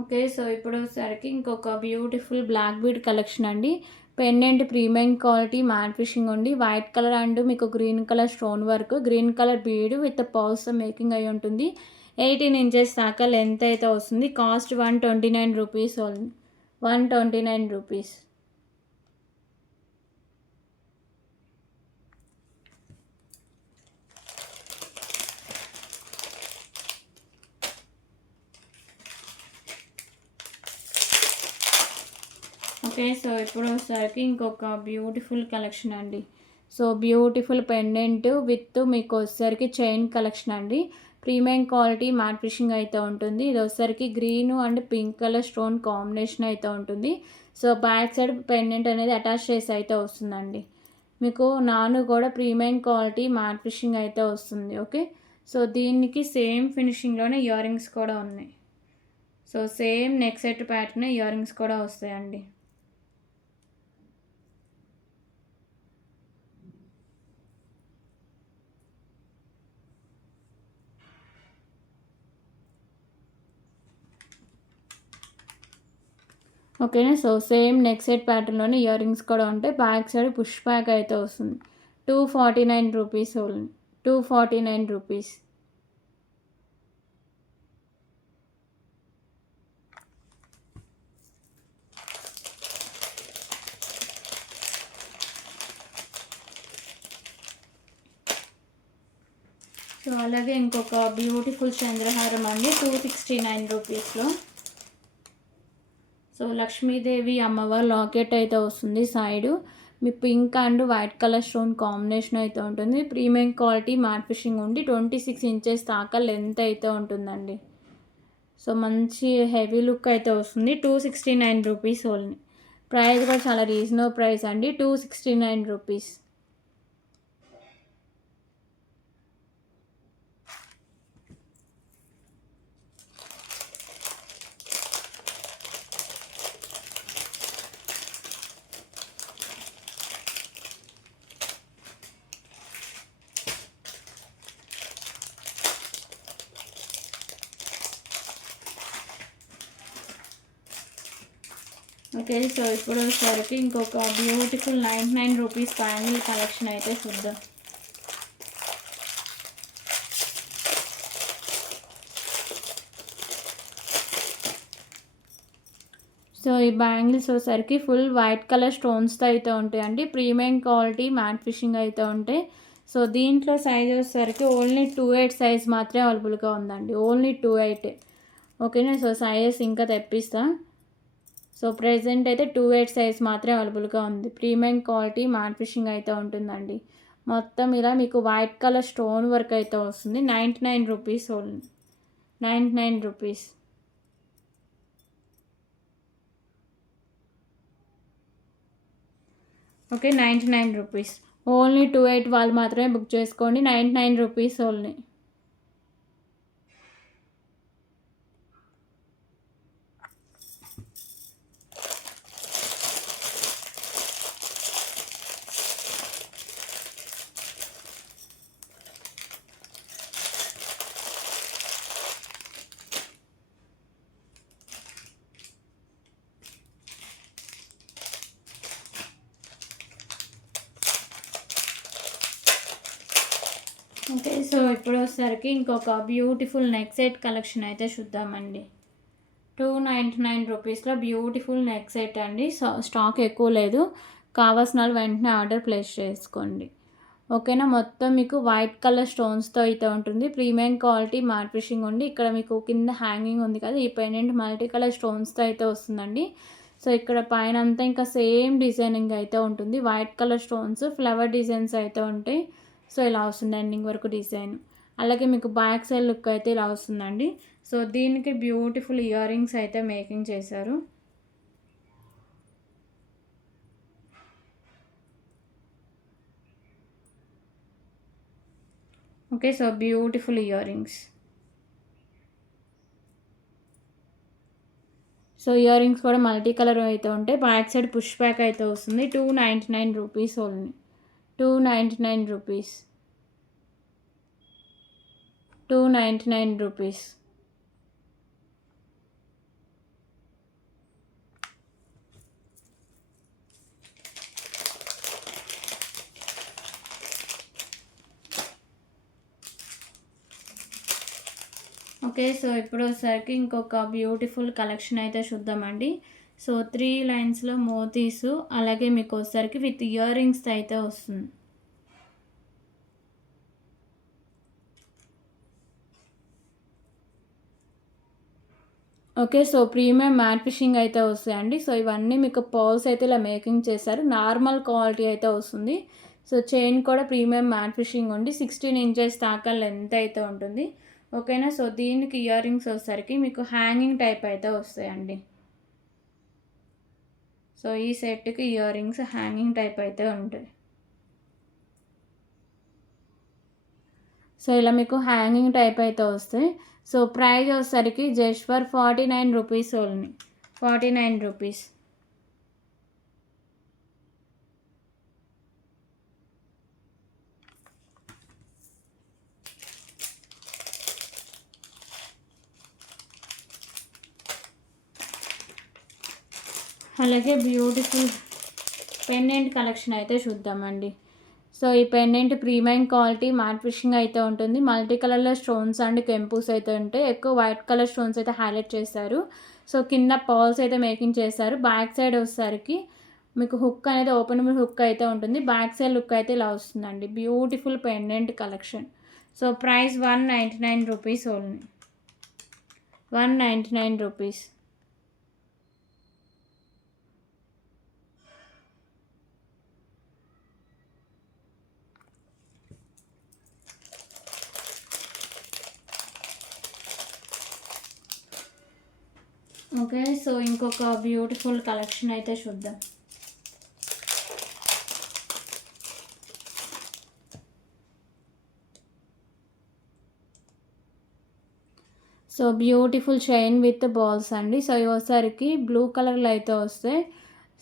Okay, so ఇప్పుడు వచ్చేసరికి ఇంకొక బ్యూటిఫుల్ బ్లాక్ బీడ్ కలెక్షన్ అండి. Pendant premium quality matte fishing ఉండి వైట్ కలర్ అండ్ మీకు green colour stone work, green colour bead with pearls making అయి ఉంటుంది. 18 inches దాకా length అయితే వస్తుంది. కాస్ట్ 129 rupees only, 129 rupees. Okay, so ఇప్పుడు వచ్చేసరికి ఇంకొక బ్యూటిఫుల్ కలెక్షన్ అండి. సో బ్యూటిఫుల్ పెండెంట్ విత్ మీకు వచ్చేసరికి చైన్ కలెక్షన్ అండి. ప్రీమియం క్వాలిటీ మ్యాట్ ఫిషింగ్ అయితే ఉంటుంది. ఇది వచ్చేసరికి green and pink colour stone combination అయితే ఉంటుంది. సో బ్యాక్ సైడ్ పెండెంట్ అనేది అటాచ్ చేసి అయితే వస్తుందండి. మీకు నాను కూడా ప్రీమియం క్వాలిటీ మ్యాట్ ఫిషింగ్ అయితే వస్తుంది. ఓకే, సో దీనికి సేమ్ ఫినిషింగ్లోనే ఇయర్ రింగ్స్ కూడా ఉన్నాయి. So same neck set pattern ear rings కూడా వస్తాయండి. ఓకేనా. సో సేమ్ నెక్ సెట్ ప్యాటర్న్లోనే ఇయర్ రింగ్స్ కూడా ఉంటాయి. బ్యాక్ సైడ్ పుష్ బ్యాక్ అయితే వస్తుంది. 249 రూపీస్ ఓన్లీ. 249 రూపీస్. సో అలాగే ఇంకొక బ్యూటిఫుల్ చంద్రహారం అండి 269 రూపీస్లో. సో లక్ష్మీదేవి అమ్మవారి లాకెట్ అయితే వస్తుంది. సైడు మీ pink and white colour stone combination అయితే ఉంటుంది. ప్రీమియం క్వాలిటీ మ్యాట్ ఫిషింగ్ ఉండి 26 ఇంచెస్ దాకా లెంత్ అయితే ఉంటుందండి. సో మంచి హెవీ లుక్ అయితే వస్తుంది. 269 రూపీస్ ఓన్లీ. ప్రైస్ కూడా చాలా రీజనబుల్ ప్రైస్ అండి. 269 రూపీస్. ఓకే. సో ఇప్పుడు వచ్చేసరికి ఇంకొక బ్యూటిఫుల్ 99 రూపీస్ బ్యాంగిల్ కలెక్షన్ అయితే చూద్దాం. సో ఈ బ్యాంగిల్స్ వచ్చేసరికి ఫుల్ వైట్ కలర్ స్టోన్స్తో అయితే ఉంటాయండి. ప్రీమియం క్వాలిటీ మ్యాట్ ఫిషింగ్ అయితే ఉంటాయి. సో దీంట్లో సైజ్ వచ్చేసరికి ఓన్లీ 28 సైజ్ మాత్రమే అవైలబుల్గా ఉందండి. ఓన్లీ 28. ఓకేనా. సో సైజెస్ ఇంకా తెప్పిస్తా. సో ప్రెజెంట్ అయితే 28 సైజ్ మాత్రమే అవైలబుల్గా ఉంది. ప్రీమియం క్వాలిటీ మ్యాట్ ఫిషింగ్ అయితే ఉంటుందండి. మొత్తం ఇలా మీకు వైట్ కలర్ స్టోన్ వర్క్ అయితే వస్తుంది. 99 rupees only. 99 rupees. Okay. 99 rupees. Only 28 వాళ్ళు మాత్రమే బుక్ చేసుకోండి. 99 రూపీస్ ఓన్లీ. ఓకే. సో ఇప్పుడు వచ్చేసరికి ఇంకొక బ్యూటిఫుల్ నెక్ సెట్ కలెక్షన్ అయితే చూద్దామండి. 299 రూపీస్లో బ్యూటిఫుల్ నెక్ సెట్ అండి. స్టాక్ ఎక్కువ లేదు. కావాల్సిన వాళ్ళు వెంటనే ఆర్డర్ ప్లేస్ చేసుకోండి. ఓకేనా. మొత్తం మీకు వైట్ కలర్ స్టోన్స్తో అయితే ఉంటుంది. ప్రీమియం క్వాలిటీ మ్యాట్ ఫిషింగ్ ఉండి ఇక్కడ మీకు కింద హ్యాంగింగ్ ఉంది కదా, ఈ పెండెంట్ మల్టీ కలర్ స్టోన్స్తో అయితే వస్తుందండి. సో ఇక్కడ పైన అంతా ఇంకా సేమ్ డిజైనింగ్ అయితే ఉంటుంది. White colour stones flower designs అయితే ఉంటాయి. సో ఇలా వస్తుంది ఎండింగ్ వరకు డిజైన్. అలాగే మీకు బ్యాక్ సైడ్ లుక్ అయితే ఇలా వస్తుందండి. సో దీనికి బ్యూటిఫుల్ ఇయర్ రింగ్స్ అయితే మేకింగ్ చేశారు. Okay. So beautiful ear rings. So year rings కూడా మల్టీ కలర్ అయితే ఉంటాయి. బ్యాక్ సైడ్ పుష్ బ్యాక్ అయితే వస్తుంది. 299 రూపీస్ ఓన్లీ. 299 రూపీస్. 299 రూపీస్. ఓకే. సో ఇప్పుడు వచ్చేసరికి ఇంకొక బ్యూటిఫుల్ కలెక్షన్ అయితే చూద్దామండి. సో 3 లైన్స్లో మోతీసు అలాగే మీకు వచ్చేసరికి విత్ ఇయర్ రింగ్స్ అయితే వస్తుంది. Okay. So premium matte finishing అయితే వస్తాయండి. సో ఇవన్నీ మీకు పర్ల్స్ అయితే ఇలా మేకింగ్ చేశారు. నార్మల్ క్వాలిటీ అయితే వస్తుంది. సో చైన్ కూడా ప్రీమియం మ్యాట్ ఫిషింగ్ ఉండి 16 ఇంచెస్ దాకా లెంత్ అయితే ఉంటుంది. ఓకేనా. సో దీనికి ఇయర్ రింగ్స్ వచ్చేసరికి మీకు హ్యాంగింగ్ టైప్ అయితే వస్తాయండి. సో ఈ సెట్కి ఇయర్ రింగ్స్ హ్యాంగింగ్ టైప్ అయితే ఉంటాయి. సో ఇలా మీకు హ్యాంగింగ్ టైప్ అయితే వస్తాయి. సో ప్రైస్ వచ్చేసరికి జస్ట్ ఫర్ 49 రూపీస్ ఓన్లీ. 49 రూపీస్. అలాగే బ్యూటిఫుల్ పెండెంట్ కలెక్షన్ అయితే చూద్దామండి. సో ఈ pendant premium quality matte finishing అయితే ఉంటుంది. మల్టీ కలర్లో స్టోన్స్ అండ్ కెంపుస్ అయితే ఉంటాయి. ఎక్కువ వైట్ కలర్ స్టోన్స్ అయితే హైలైట్ చేశారు. సో కింద పర్ల్స్ అయితే మేకింగ్ చేశారు. బ్యాక్ సైడ్ వచ్చేసరికి మీకు హుక్ అనేది ఓపెనబుల్ హుక్ అయితే ఉంటుంది. బ్యాక్ సైడ్ లుక్ అయితే ఇలా వస్తుందండి. Beautiful pendant collection. So price 199 rupees only. 199 rupees. Okay, so ఇంకొక బ్యూటిఫుల్ కలెక్షన్ అయితే చూద్దాం. So beautiful chain with balls అండి. సో ఇవసరికి బ్లూ కలర్లో అయితే వస్తాయి.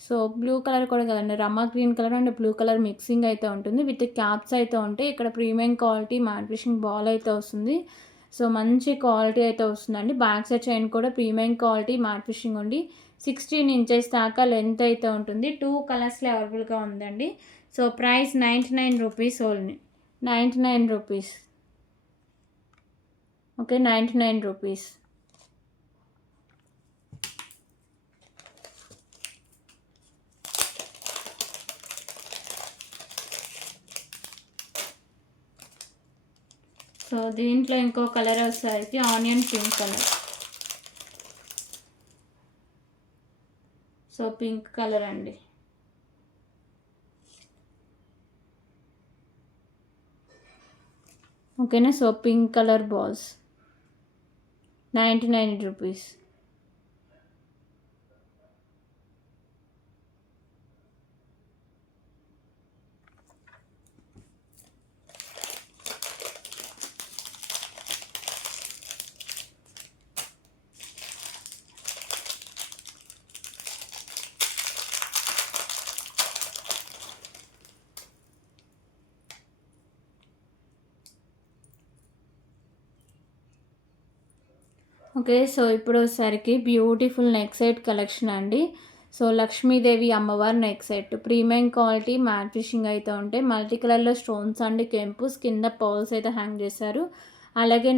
సో బ్లూ కలర్ కూడా కదండి, Rama green colour and blue colour mixing అయితే ఉంటుంది. విత్ క్యాప్స్ అయితే ఉంటాయి. ఇక్కడ premium quality matte finishing ball అయితే వస్తుంది. సో మంచి క్వాలిటీ అయితే వస్తుందండి. బ్యాక్ సైడ్ చైన్ కూడా ప్రీమియం క్వాలిటీ మ్యాట్ ఫినిషింగ్ ఉండి 16 ఇంచెస్ దాకా లెంత్ అయితే ఉంటుంది. 2 కలర్స్లో అవైలబుల్గా ఉందండి. So price 99 rupees only. 99 rupees. Okay, 99 rupees. So దీంట్లో ఇంకో కలర్ వచ్చేసరికి onion pink colour. So pink colour అండి. ఓకేనా. So pink colour balls 99 rupees. Okay, so ఇప్పుడు వచ్చేసరికి బ్యూటిఫుల్ నెక్ సెట్ కలెక్షన్ అండి. సో లక్ష్మీదేవి అమ్మవారి neck set premium quality matte finishing అయితే ఉంటాయి. మల్టీ కలర్లో స్టోన్స్ అండ్ కెంపుస్ కింద పర్ల్స్ అయితే హ్యాంగ్ చేశారు. అలాగే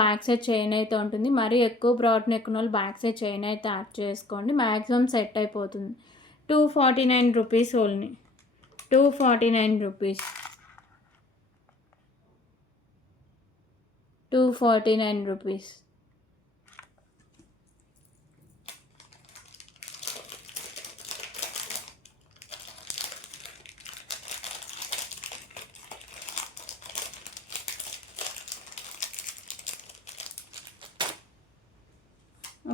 బ్యాక్ సైడ్ చైన్ అయితే ఉంటుంది. మరీ ఎక్కువ బ్రాడ్ నెక్ ఉన్న వాళ్ళు బ్యాక్ సైడ్ చైన్ అయితే యాడ్ చేసుకోండి. మ్యాక్సిమం సెట్ అయిపోతుంది. 249 rupees only. 249 rupees. 249 rupees.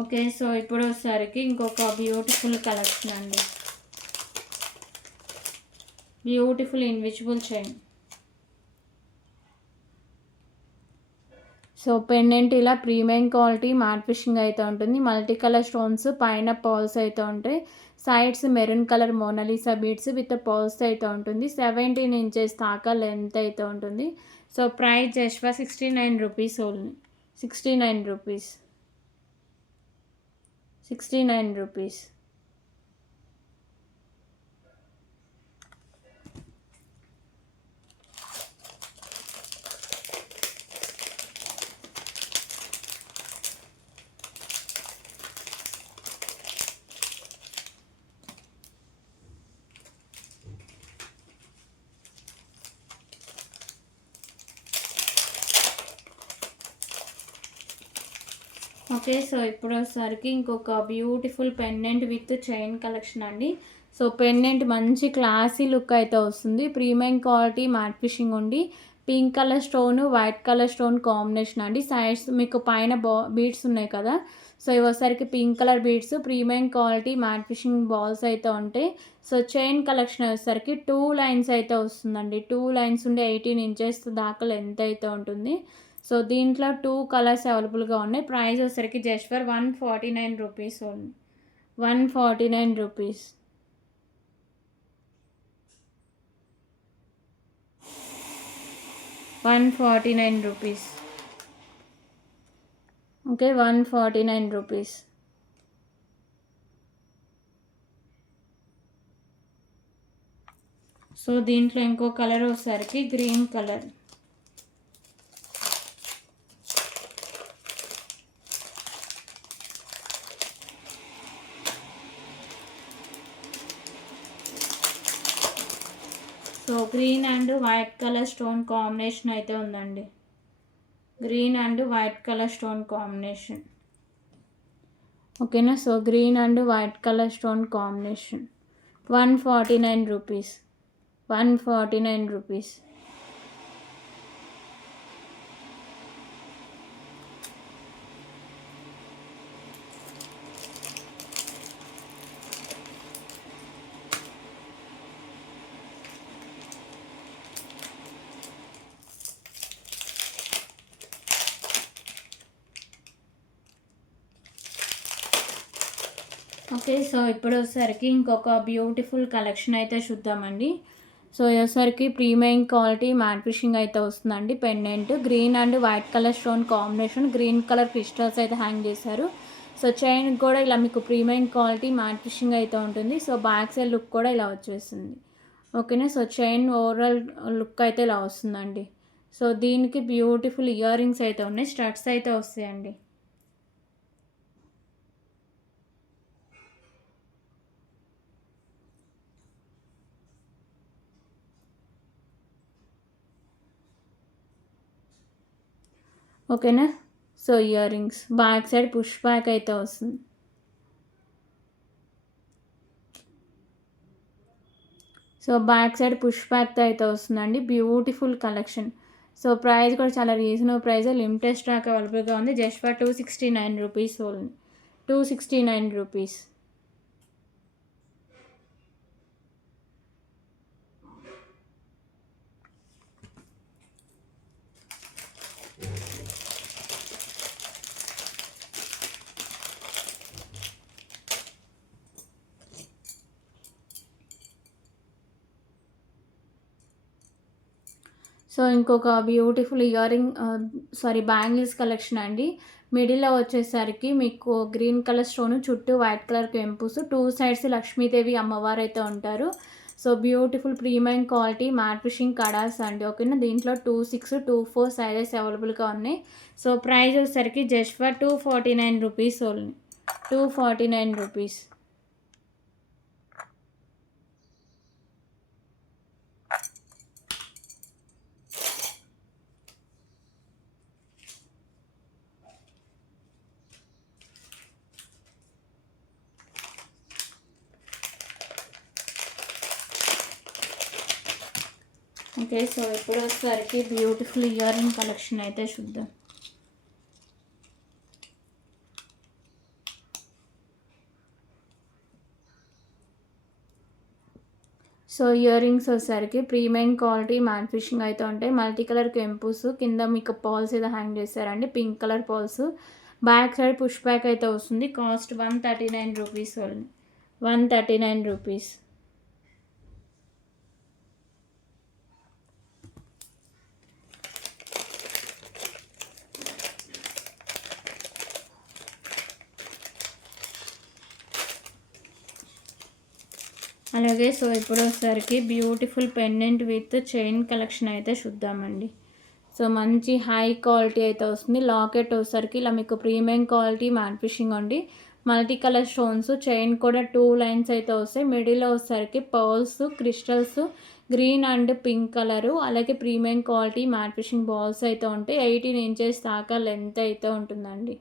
Okay, so ఇప్పుడు వచ్చేసరికి ఇంకొక బ్యూటిఫుల్ కలెక్షన్ అండి. Beautiful invisible chain. So pendant ఇలా ప్రీమియం క్వాలిటీ మ్యాట్ ఫినిషింగ్ అయితే ఉంటుంది. మల్టీ కలర్ స్టోన్స్ పైన పర్ల్స్ అయితే ఉంటాయి. Sides maroon colour Mona Lisa beads with pearls అయితే ఉంటుంది. 17 ఇంచెస్ దాకా లెంత్ అయితే ఉంటుంది. So price just 69 rupees only. 69 రూపీస్. 69 రూపీస్. ఓకే, సో ఇప్పుడు వచ్చేసరికి ఇంకొక beautiful pendant with chain collection అండి. సో పెండెంట్ మంచి క్లాసీ లుక్ అయితే వస్తుంది. ప్రీమియం క్వాలిటీ మ్యాట్ ఫినిషింగ్ ఉండి pink colour stone white colour stone combination అండి. సైడ్స్ మీకు పైన బీడ్స్ ఉన్నాయి కదా, సో ఇవి వచ్చేసరికి pink colour beads premium quality matte finishing balls అయితే ఉంటాయి. సో చైన్ కలెక్షన్ వచ్చేసరికి 2 లైన్స్ అయితే వస్తుందండి. 2 లైన్స్ ఉండి 18 ఇంచెస్ దాకా లెంత్ అయితే ఉంటుంది. సో దీంట్లో 2 కలర్స్ అవైలబుల్గా ఉన్నాయి. ప్రైస్ వచ్చేసరికి just for 149 rupees only. 149 rupees. Rupees. Okay, 149 rupees. So దీంట్లో ఇంకో కలర్ వచ్చేసరికి green colour. So green and white colour stone combination అయితే ఉందండి. Green and white colour stone combination. ఓకేనా. So green and white colour stone combination 149 rupees. 149 rupees. Okay. So ఇప్పుడు వచ్చేసరికి ఇంకొక beautiful collection అయితే చూద్దామండి. సో వచ్చేసరికి ప్రీమియం క్వాలిటీ మ్యాట్ ఫిషింగ్ అయితే వస్తుందండి. Pendant green and white colour stone combination, green colour crystals అయితే హ్యాంగ్ చేశారు. సో చైన్ కూడా ఇలా మీకు ప్రీమియం క్వాలిటీ మ్యాట్ ఫిషింగ్ అయితే ఉంటుంది. సో బ్యాక్ సైడ్ లుక్ కూడా ఇలా వచ్చేస్తుంది. ఓకేనా. సో చైన్ ఓవరాల్ లుక్ అయితే ఇలా వస్తుందండి. సో దీనికి బ్యూటిఫుల్ ఇయర్ రింగ్స్ అయితే ఉన్నాయి, స్టడ్స్ అయితే వస్తాయండి. ఓకేనా. So ear rings back side push back అయితే వస్తుంది. సో బ్యాక్ సైడ్ పుష్ బ్యాక్తో అయితే వస్తుందండి. Beautiful collection. సో ప్రైస్ కూడా చాలా రీజనబుల్ ప్రైస్, లిమిటెడ్ స్టాక్ అవైలబుల్గా ఉంది. Just for 269 rupees only. 269 rupees. So ఇంకొక beautiful ear ring bangles collection అండి. మిడిల్లో వచ్చేసరికి మీకు గ్రీన్ కలర్ స్టోన్, చుట్టూ వైట్ కలర్ కెంపుస్, 2 సైడ్స్ లక్ష్మీదేవి అమ్మవారు అయితే ఉంటారు. So beautiful premium quality matte finishing కడాస్ అండి. ఓకేనా. దీంట్లో 2-6, 2-4 సైజెస్ అవైలబుల్గా ఉన్నాయి. సో ప్రైస్ వచ్చేసరికి just for 249 rupees only. 249 rupees. Okay. So ఇప్పుడు వచ్చేసరికి బ్యూటిఫుల్ ఇయర్ రింగ్ కలెక్షన్ అయితే చూద్దాం. సో ఇయర్ రింగ్స్ వచ్చేసరికి ప్రీమియం క్వాలిటీ మ్యాట్ ఫిషింగ్ అయితే ఉంటాయి. మల్టీ కలర్ కెంపుస్, కింద మీకు పాల్స్ అయితే హ్యాంగ్ చేస్తారండి, pink colour pearls. Back side push back అయితే వస్తుంది. Cost 139 rupees only. 139 రూపీస్. అలాగే సో ఇప్పుడు వచ్చేసరికి beautiful pendant with chain collection అయితే చూద్దామండి. సో మంచి హై క్వాలిటీ అయితే వస్తుంది. లాకెట్ వచ్చేసరికి ఇలా మీకు ప్రీమియం క్వాలిటీ మ్యాట్ ఫిషింగ్ అండి. మల్టీ కలర్ స్టోన్స్, చైన్ కూడా 2 లైన్స్ అయితే వస్తాయి. మిడిల్లో వచ్చేసరికి pearls, crystals, green and pink colour, అలాగే premium quality matte finishing balls అయితే ఉంటాయి. 18 ఇంచెస్ దాకా లెంత్ అయితే ఉంటుందండి.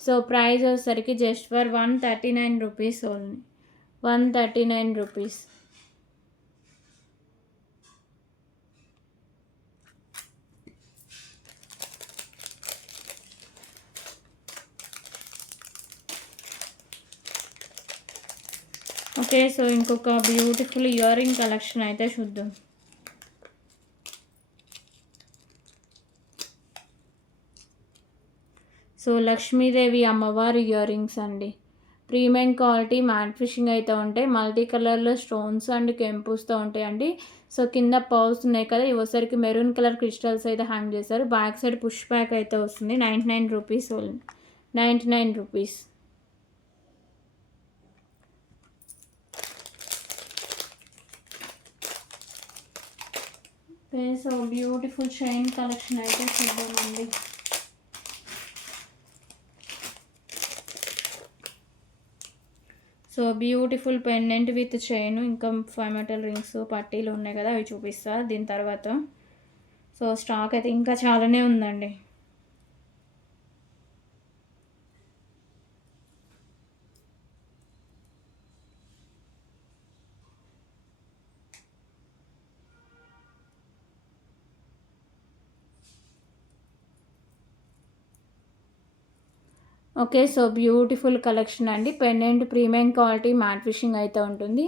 సో ప్రైస్ వచ్చేసరికి just for 139 rupees only. 139 rupees. Okay. So ఇంకొక బ్యూటిఫుల్ ఇయర్ రింగ్ కలెక్షన్ అయితే చూద్దాం. సో లక్ష్మీదేవి అమ్మవారి ఇయర్ రింగ్స్ అండి. ప్రీమియం క్వాలిటీ మ్యాట్ ఫిషింగ్ అయితే ఉంటాయి. మల్టీ కలర్లో స్టోన్స్ అండ్ కెంపుస్తో ఉంటాయండి. సో కింద పౌల్స్ ఉన్నాయి కదా, ఇవసరికి మెరూన్ కలర్ క్రిస్టల్స్ అయితే హ్యాంగ్ చేశారు. బ్యాక్ సైడ్ పుష్ బ్యాక్ అయితే వస్తుంది. 99 rupees only. 99 rupees. So beautiful chain collection అయితే చూద్దామండి. So beautiful pendant with chain, ఇంకా 5 మెటల్ రింగ్స్ పట్టీలు ఉన్నాయి కదా, అవి చూపిస్తా దీని తర్వాత. సో స్టాక్ అయితే ఇంకా చాలానే ఉందండి. ఓకే, సో బ్యూటిఫుల్ కలెక్షన్ అండి. Pendant premium quality matte finishing అయితే ఉంటుంది.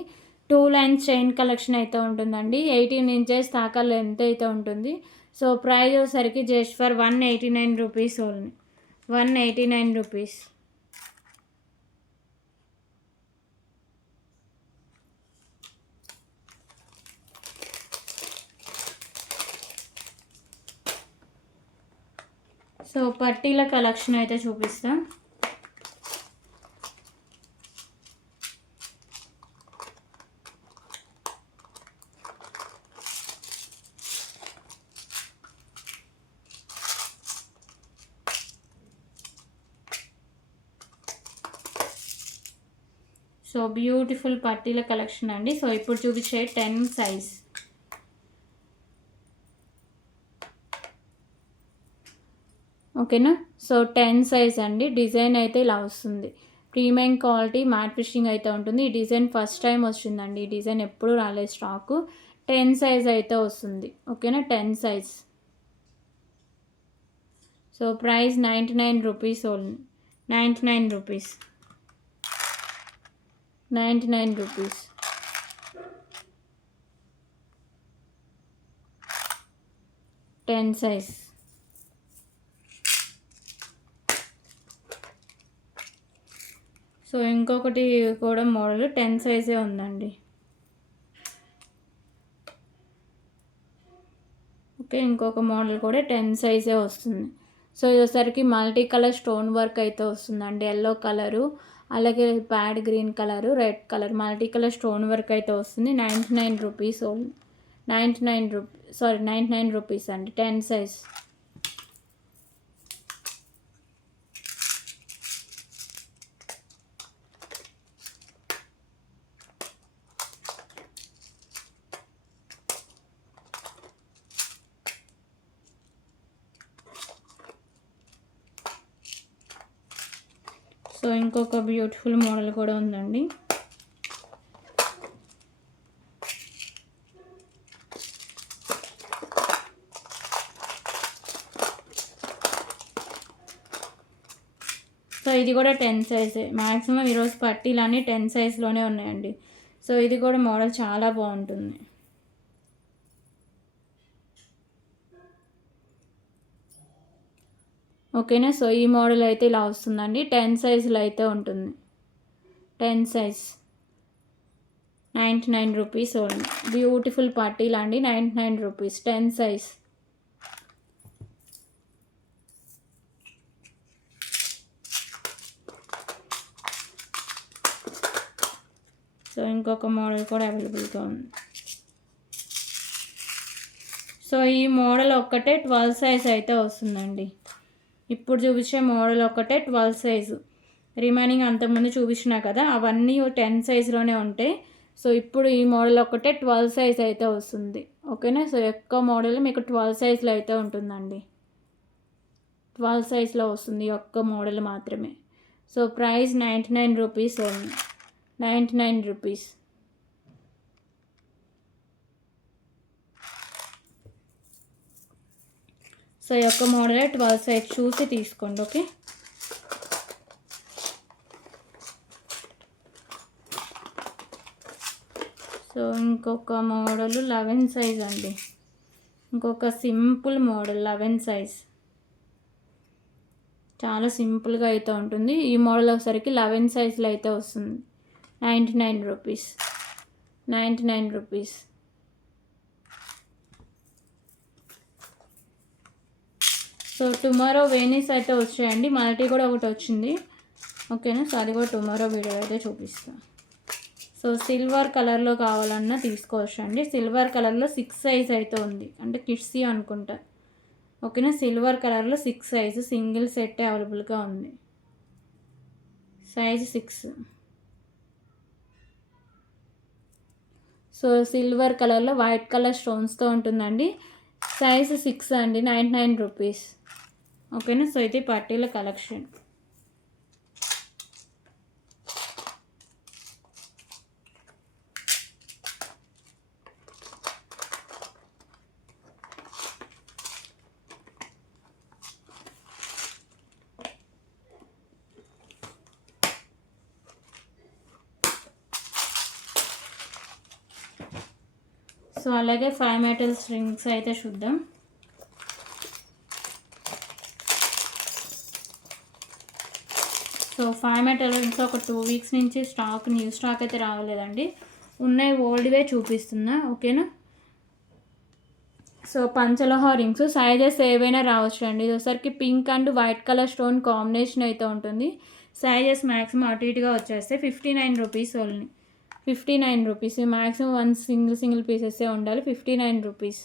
2 లైన్స్ చైన్ కలెక్షన్ అయితే ఉంటుందండి. 18 ఇంచెస్ దాకా లెంత్ అయితే ఉంటుంది. సో ప్రైస్ వచ్చేసరికి just for 189 rupees only. 189 rupees. So పట్టీల కలెక్షన్ అయితే చూపిస్తాం. సో బ్యూటిఫుల్ పట్టీల కలెక్షన్ అండి. సో ఇప్పుడు చూపించే 10 సైజ్. ఓకేనా, సో 10 సైజ్ అండి. డిజైన్ అయితే ఇలా వస్తుంది. ప్రీమియం క్వాలిటీ మ్యాట్ ఫిషింగ్ అయితే ఉంటుంది. ఈ డిజైన్ ఫస్ట్ టైం వచ్చిందండి. ఈ డిజైన్ ఎప్పుడు రాలేదు స్టాకు. 10 సైజ్ అయితే వస్తుంది. ఓకేనా, 10 size. So price 99 rupees only. 99 రూపీస్. 99 రూపీస్. Ten size. సో ఇంకొకటి కూడా మోడల్ 10 సైజే ఉందండి. ఓకే, ఇంకొక మోడల్ కూడా 10 సైజే వస్తుంది. సో ఇదొసరికి మల్టీ కలర్ స్టోన్ వర్క్ అయితే వస్తుందండి. ఎల్లో కలరు, అలాగే ప్యాడ్ green colour, red colour, multi colour stone work అయితే వస్తుంది. 99 రూపీస్ ఓన్లీ. 99 రూపీస్ అండి. 10 సైజ్. సో ఇంకొక బ్యూటిఫుల్ మోడల్ కూడా ఉందండి. సో ఇది కూడా 10 సైజే. మ్యాక్సిమం ఈరోజు పట్టీలన్నీ 10 సైజ్లోనే ఉన్నాయండి. సో ఇది కూడా మోడల్ చాలా బాగుంటుంది. ఓకేనా, సో ఈ మోడల్ అయితే ఇలా వస్తుందండి. 10 సైజులో అయితే ఉంటుంది. 10 సైజ్. 99 రూపీస్ ఓన్లీ. బ్యూటిఫుల్ పట్టీలు అండి. 99 రూపీస్. 10 సైజ్. సో ఇంకొక మోడల్ కూడా అవైలబుల్గా ఉంది. సో ఈ మోడల్ ఒక్కటే 12 సైజ్ అయితే వస్తుందండి. ఇప్పుడు చూపించే మోడల్ ఒక్కటే 12 సైజు. రిమైనింగ్ అంతకుముందు చూపించినా కదా, అవన్నీ 10 సైజులోనే ఉంటాయి. సో ఇప్పుడు ఈ మోడల్ ఒక్కటే 12 సైజ్ అయితే వస్తుంది. ఓకేనా, సో ఎక్కువ మోడల్ మీకు 12 సైజులో అయితే ఉంటుందండి. 12 సైజ్లో వస్తుంది ఒక్క మోడల్ మాత్రమే. So price 99 rupees only. 99 rupees. So ఈ యొక్క మోడల్ 12 సైజ్ చూసి తీసుకోండి. ఓకే, సో ఇంకొక మోడల్ 11 సైజ్ అండి. ఇంకొక సింపుల్ మోడల్ 11 సైజ్. చాలా సింపుల్గా అయితే ఉంటుంది. ఈ మోడల్ వచ్చేసరికి 11 సైజ్లో అయితే వస్తుంది. 99 రూపీస్. 99 రూపీస్. సో టుమారో వెనీస్ అయితే వచ్చాయండి. మల్టీ కూడా ఒకటి వచ్చింది. ఓకేనా, సో అది కూడా టుమారో వీడియో అయితే చూపిస్తాను. సో సిల్వర్ కలర్లో కావాలన్నా తీసుకోవచ్చు అండి. సిల్వర్ కలర్లో 6 సైజ్ అయితే ఉంది, అంటే కిడ్సీ అనుకుంటా. ఓకేనా, సిల్వర్ కలర్లో 6 సైజు సింగిల్ సెట్ అవైలబుల్గా ఉంది, సైజ్ 6. సో సిల్వర్ కలర్లో వైట్ కలర్ స్టోన్స్తో ఉంటుందండి, సైజ్ 6 అండి, 99 రూపీస్. ఓకేనా, సో ఇది పట్టీల కలెక్షన్. సో అలాగే 5 మెటల్ స్ట్రింగ్స్ అయితే చూద్దాం. సో 5 మెటల్ రింగ్స్ ఒక 2 వీక్స్ నుంచి న్యూ స్టాక్ అయితే రావలేదండి, ఉన్నాయి ఓల్డ్వే చూపిస్తున్నా. ఓకేనా, సో పంచలోహ రింగ్స్ సైజెస్ ఏవైనా రావచ్చు అండి. ఇది ఒకసారికి pink and white colour stone combination అయితే ఉంటుంది. సైజెస్ మ్యాక్సిమం అటు ఇటుగా వచ్చేస్తే 59 rupees only, 59 rupees. Maximum 1 single పీసెసే ఉండాలి, 59 రూపీస్.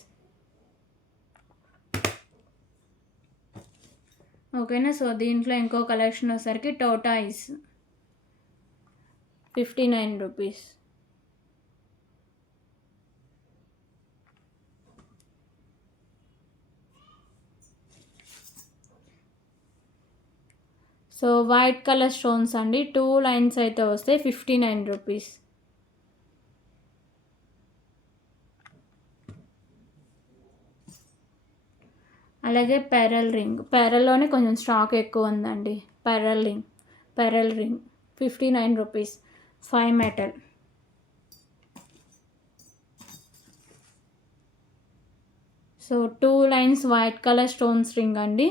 ఓకేనా, సో దీంట్లో ఇంకో కలెక్షన్ వచ్చేసరికి tortoise, 59 rupees. So white colour stones అండి, 2 లైన్స్ అయితే వస్తాయి, 59 రూపీస్. అలాగే పెరల్ రింగ్, పెరల్లోనే కొంచెం స్టాక్ ఎక్కువ ఉందండి. Pearl ring 59 rupees, 5 metal. So 2 lines white colour stones ring అండి,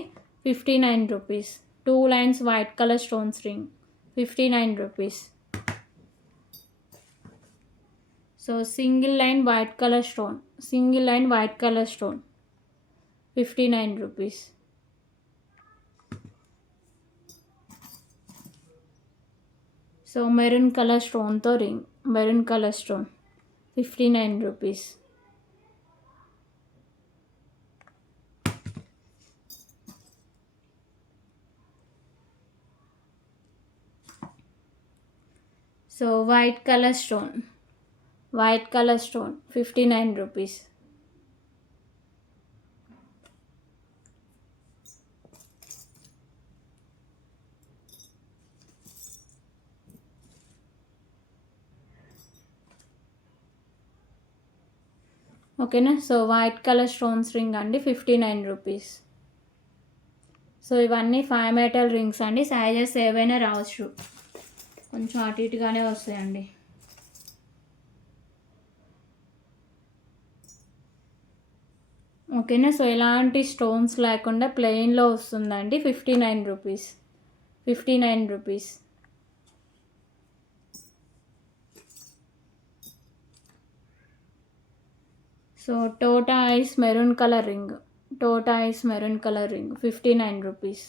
59 rupees. 2 lines white colour stones ring, 59 rupees. So single line white colour stone, 59 rupees. So maroon colour స్టోన్తో ring, 59 rupees. So white colour stone, 59 rupees. ఓకేనా, so white colour stones ring అండి, 59 rupees. So ఇవన్నీ 5 metal rings అండి, సైజెస్ ఏవైనా రావచ్చు, కొంచెం అటు ఇటుగానే వస్తాయండి. ఓకేనా, సో ఎలాంటి స్టోన్స్ లేకుండా ప్లెయిన్లో వస్తుందండి, 59 రూపీస్, 59 rupees. So tortoise maroon colour ring, 59 rupees.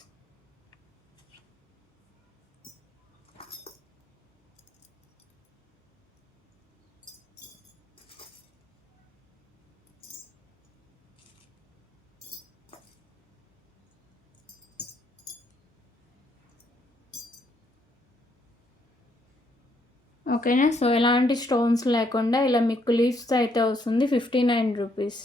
ఓకేనా, సో ఎలాంటి స్టోన్స్ లేకుండా ఇలా మీకు లీవ్స్ అయితే వస్తుంది, 59 రూపీస్.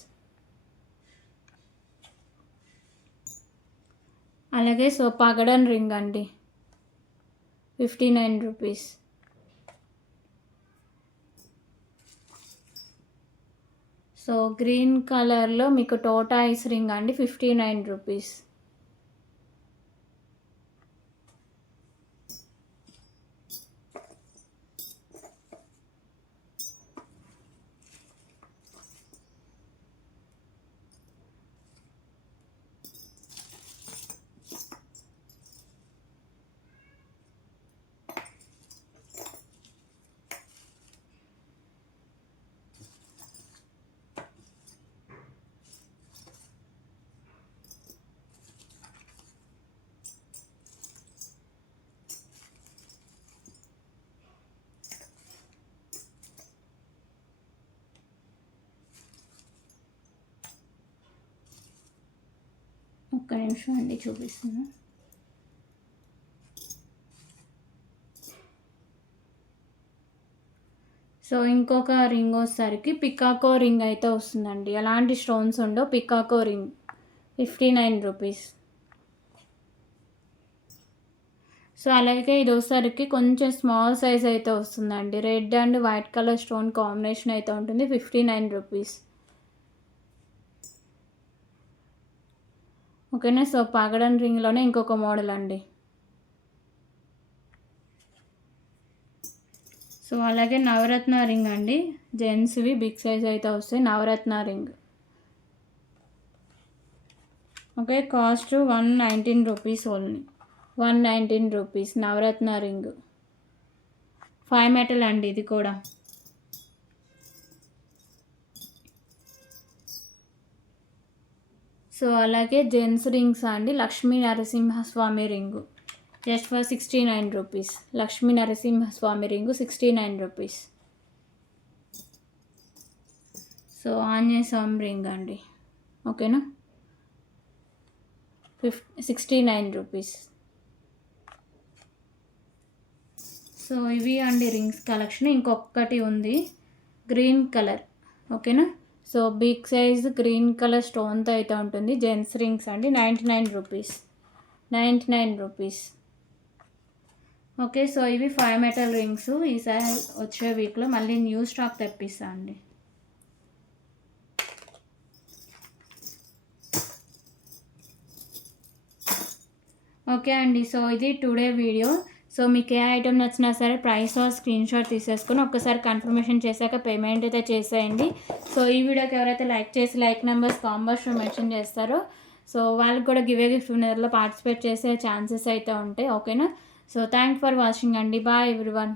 అలాగే సో పగడన్ రింగ్ అండి, 59 రూపీస్. సో గ్రీన్ కలర్లో మీకు టోటాయిస్ రింగ్ అండి, 59 రూపీస్. ఒక్క నిమిషం అండి చూపిస్తున్నాను. సో ఇంకొక రింగ్ వచ్చేసరికి పికాకో రింగ్ అయితే వస్తుందండి. ఎలాంటి స్టోన్స్ ఉండో పికాకో రింగ్ 59 రూపీస్. సో అలాగే ఇది వచ్చేసరికి కొంచెం స్మాల్ సైజ్ అయితే వస్తుందండి. Red and white colour stone combination అయితే ఉంటుంది. 59 రూపీస్. ఓకేనా. సో పగడన్ రింగ్లోనే ఇంకొక మోడల్ అండి. సో అలాగే నవరత్న రింగ్ అండి, జెంట్స్వి బిగ్ సైజ్ అయితే వస్తాయి. Navaratna ring okay, cost 119 rupees only. 119 rupees navaratna ring. 5 metal అండి ఇది కూడా. సో అలాగే జెంట్స్ రింగ్స్ అండి, Lakshmi Narasimhaswamy ring just for 69 rupees. Lakshmi Narasimhaswamy ring 69 rupees. So Anjaneya Swamy ring అండి. ఓకేనా, 69 రూపీస్. సో ఇవి అండి రింగ్స్ కలెక్షన్. ఇంకొకటి ఉంది గ్రీన్ కలర్. ఓకేనా. So big size green colour స్టోన్తో అయితే ఉంటుంది. జెంట్స్ రింగ్స్ అండి, 99 రూపీస్. 99 రూపీస్. ఓకే. సో ఇవి 5 మెటల్ రింగ్స్. ఈసారి వచ్చే వీక్లో మళ్ళీ న్యూ స్టాక్ తెప్పిస్తా అండి. ఓకే అండి. సో ఇది టుడే వీడియో. సో మీకు ఏ ఐటమ్ నచ్చినా సరే ప్రైస్ స్క్రీన్ షాట్ తీసేసుకొని ఒక్కసారి కన్ఫర్మేషన్ చేశాక పేమెంట్ అయితే చేసేయండి. సో ఈ వీడియోకి ఎవరైతే లైక్ చేసి లైక్ నెంబర్స్ కాంబోస్లో మెన్షన్ చేస్తారో సో వాళ్ళకి కూడా గివ్ ఏ గిఫ్ట్ విన్నర్లో పార్టిసిపేట్ చేసే ఛాన్సెస్ అయితే ఉంటాయి. ఓకేనా. సో థ్యాంక్ ఫర్ వాచింగ్ అండి. Bye everyone.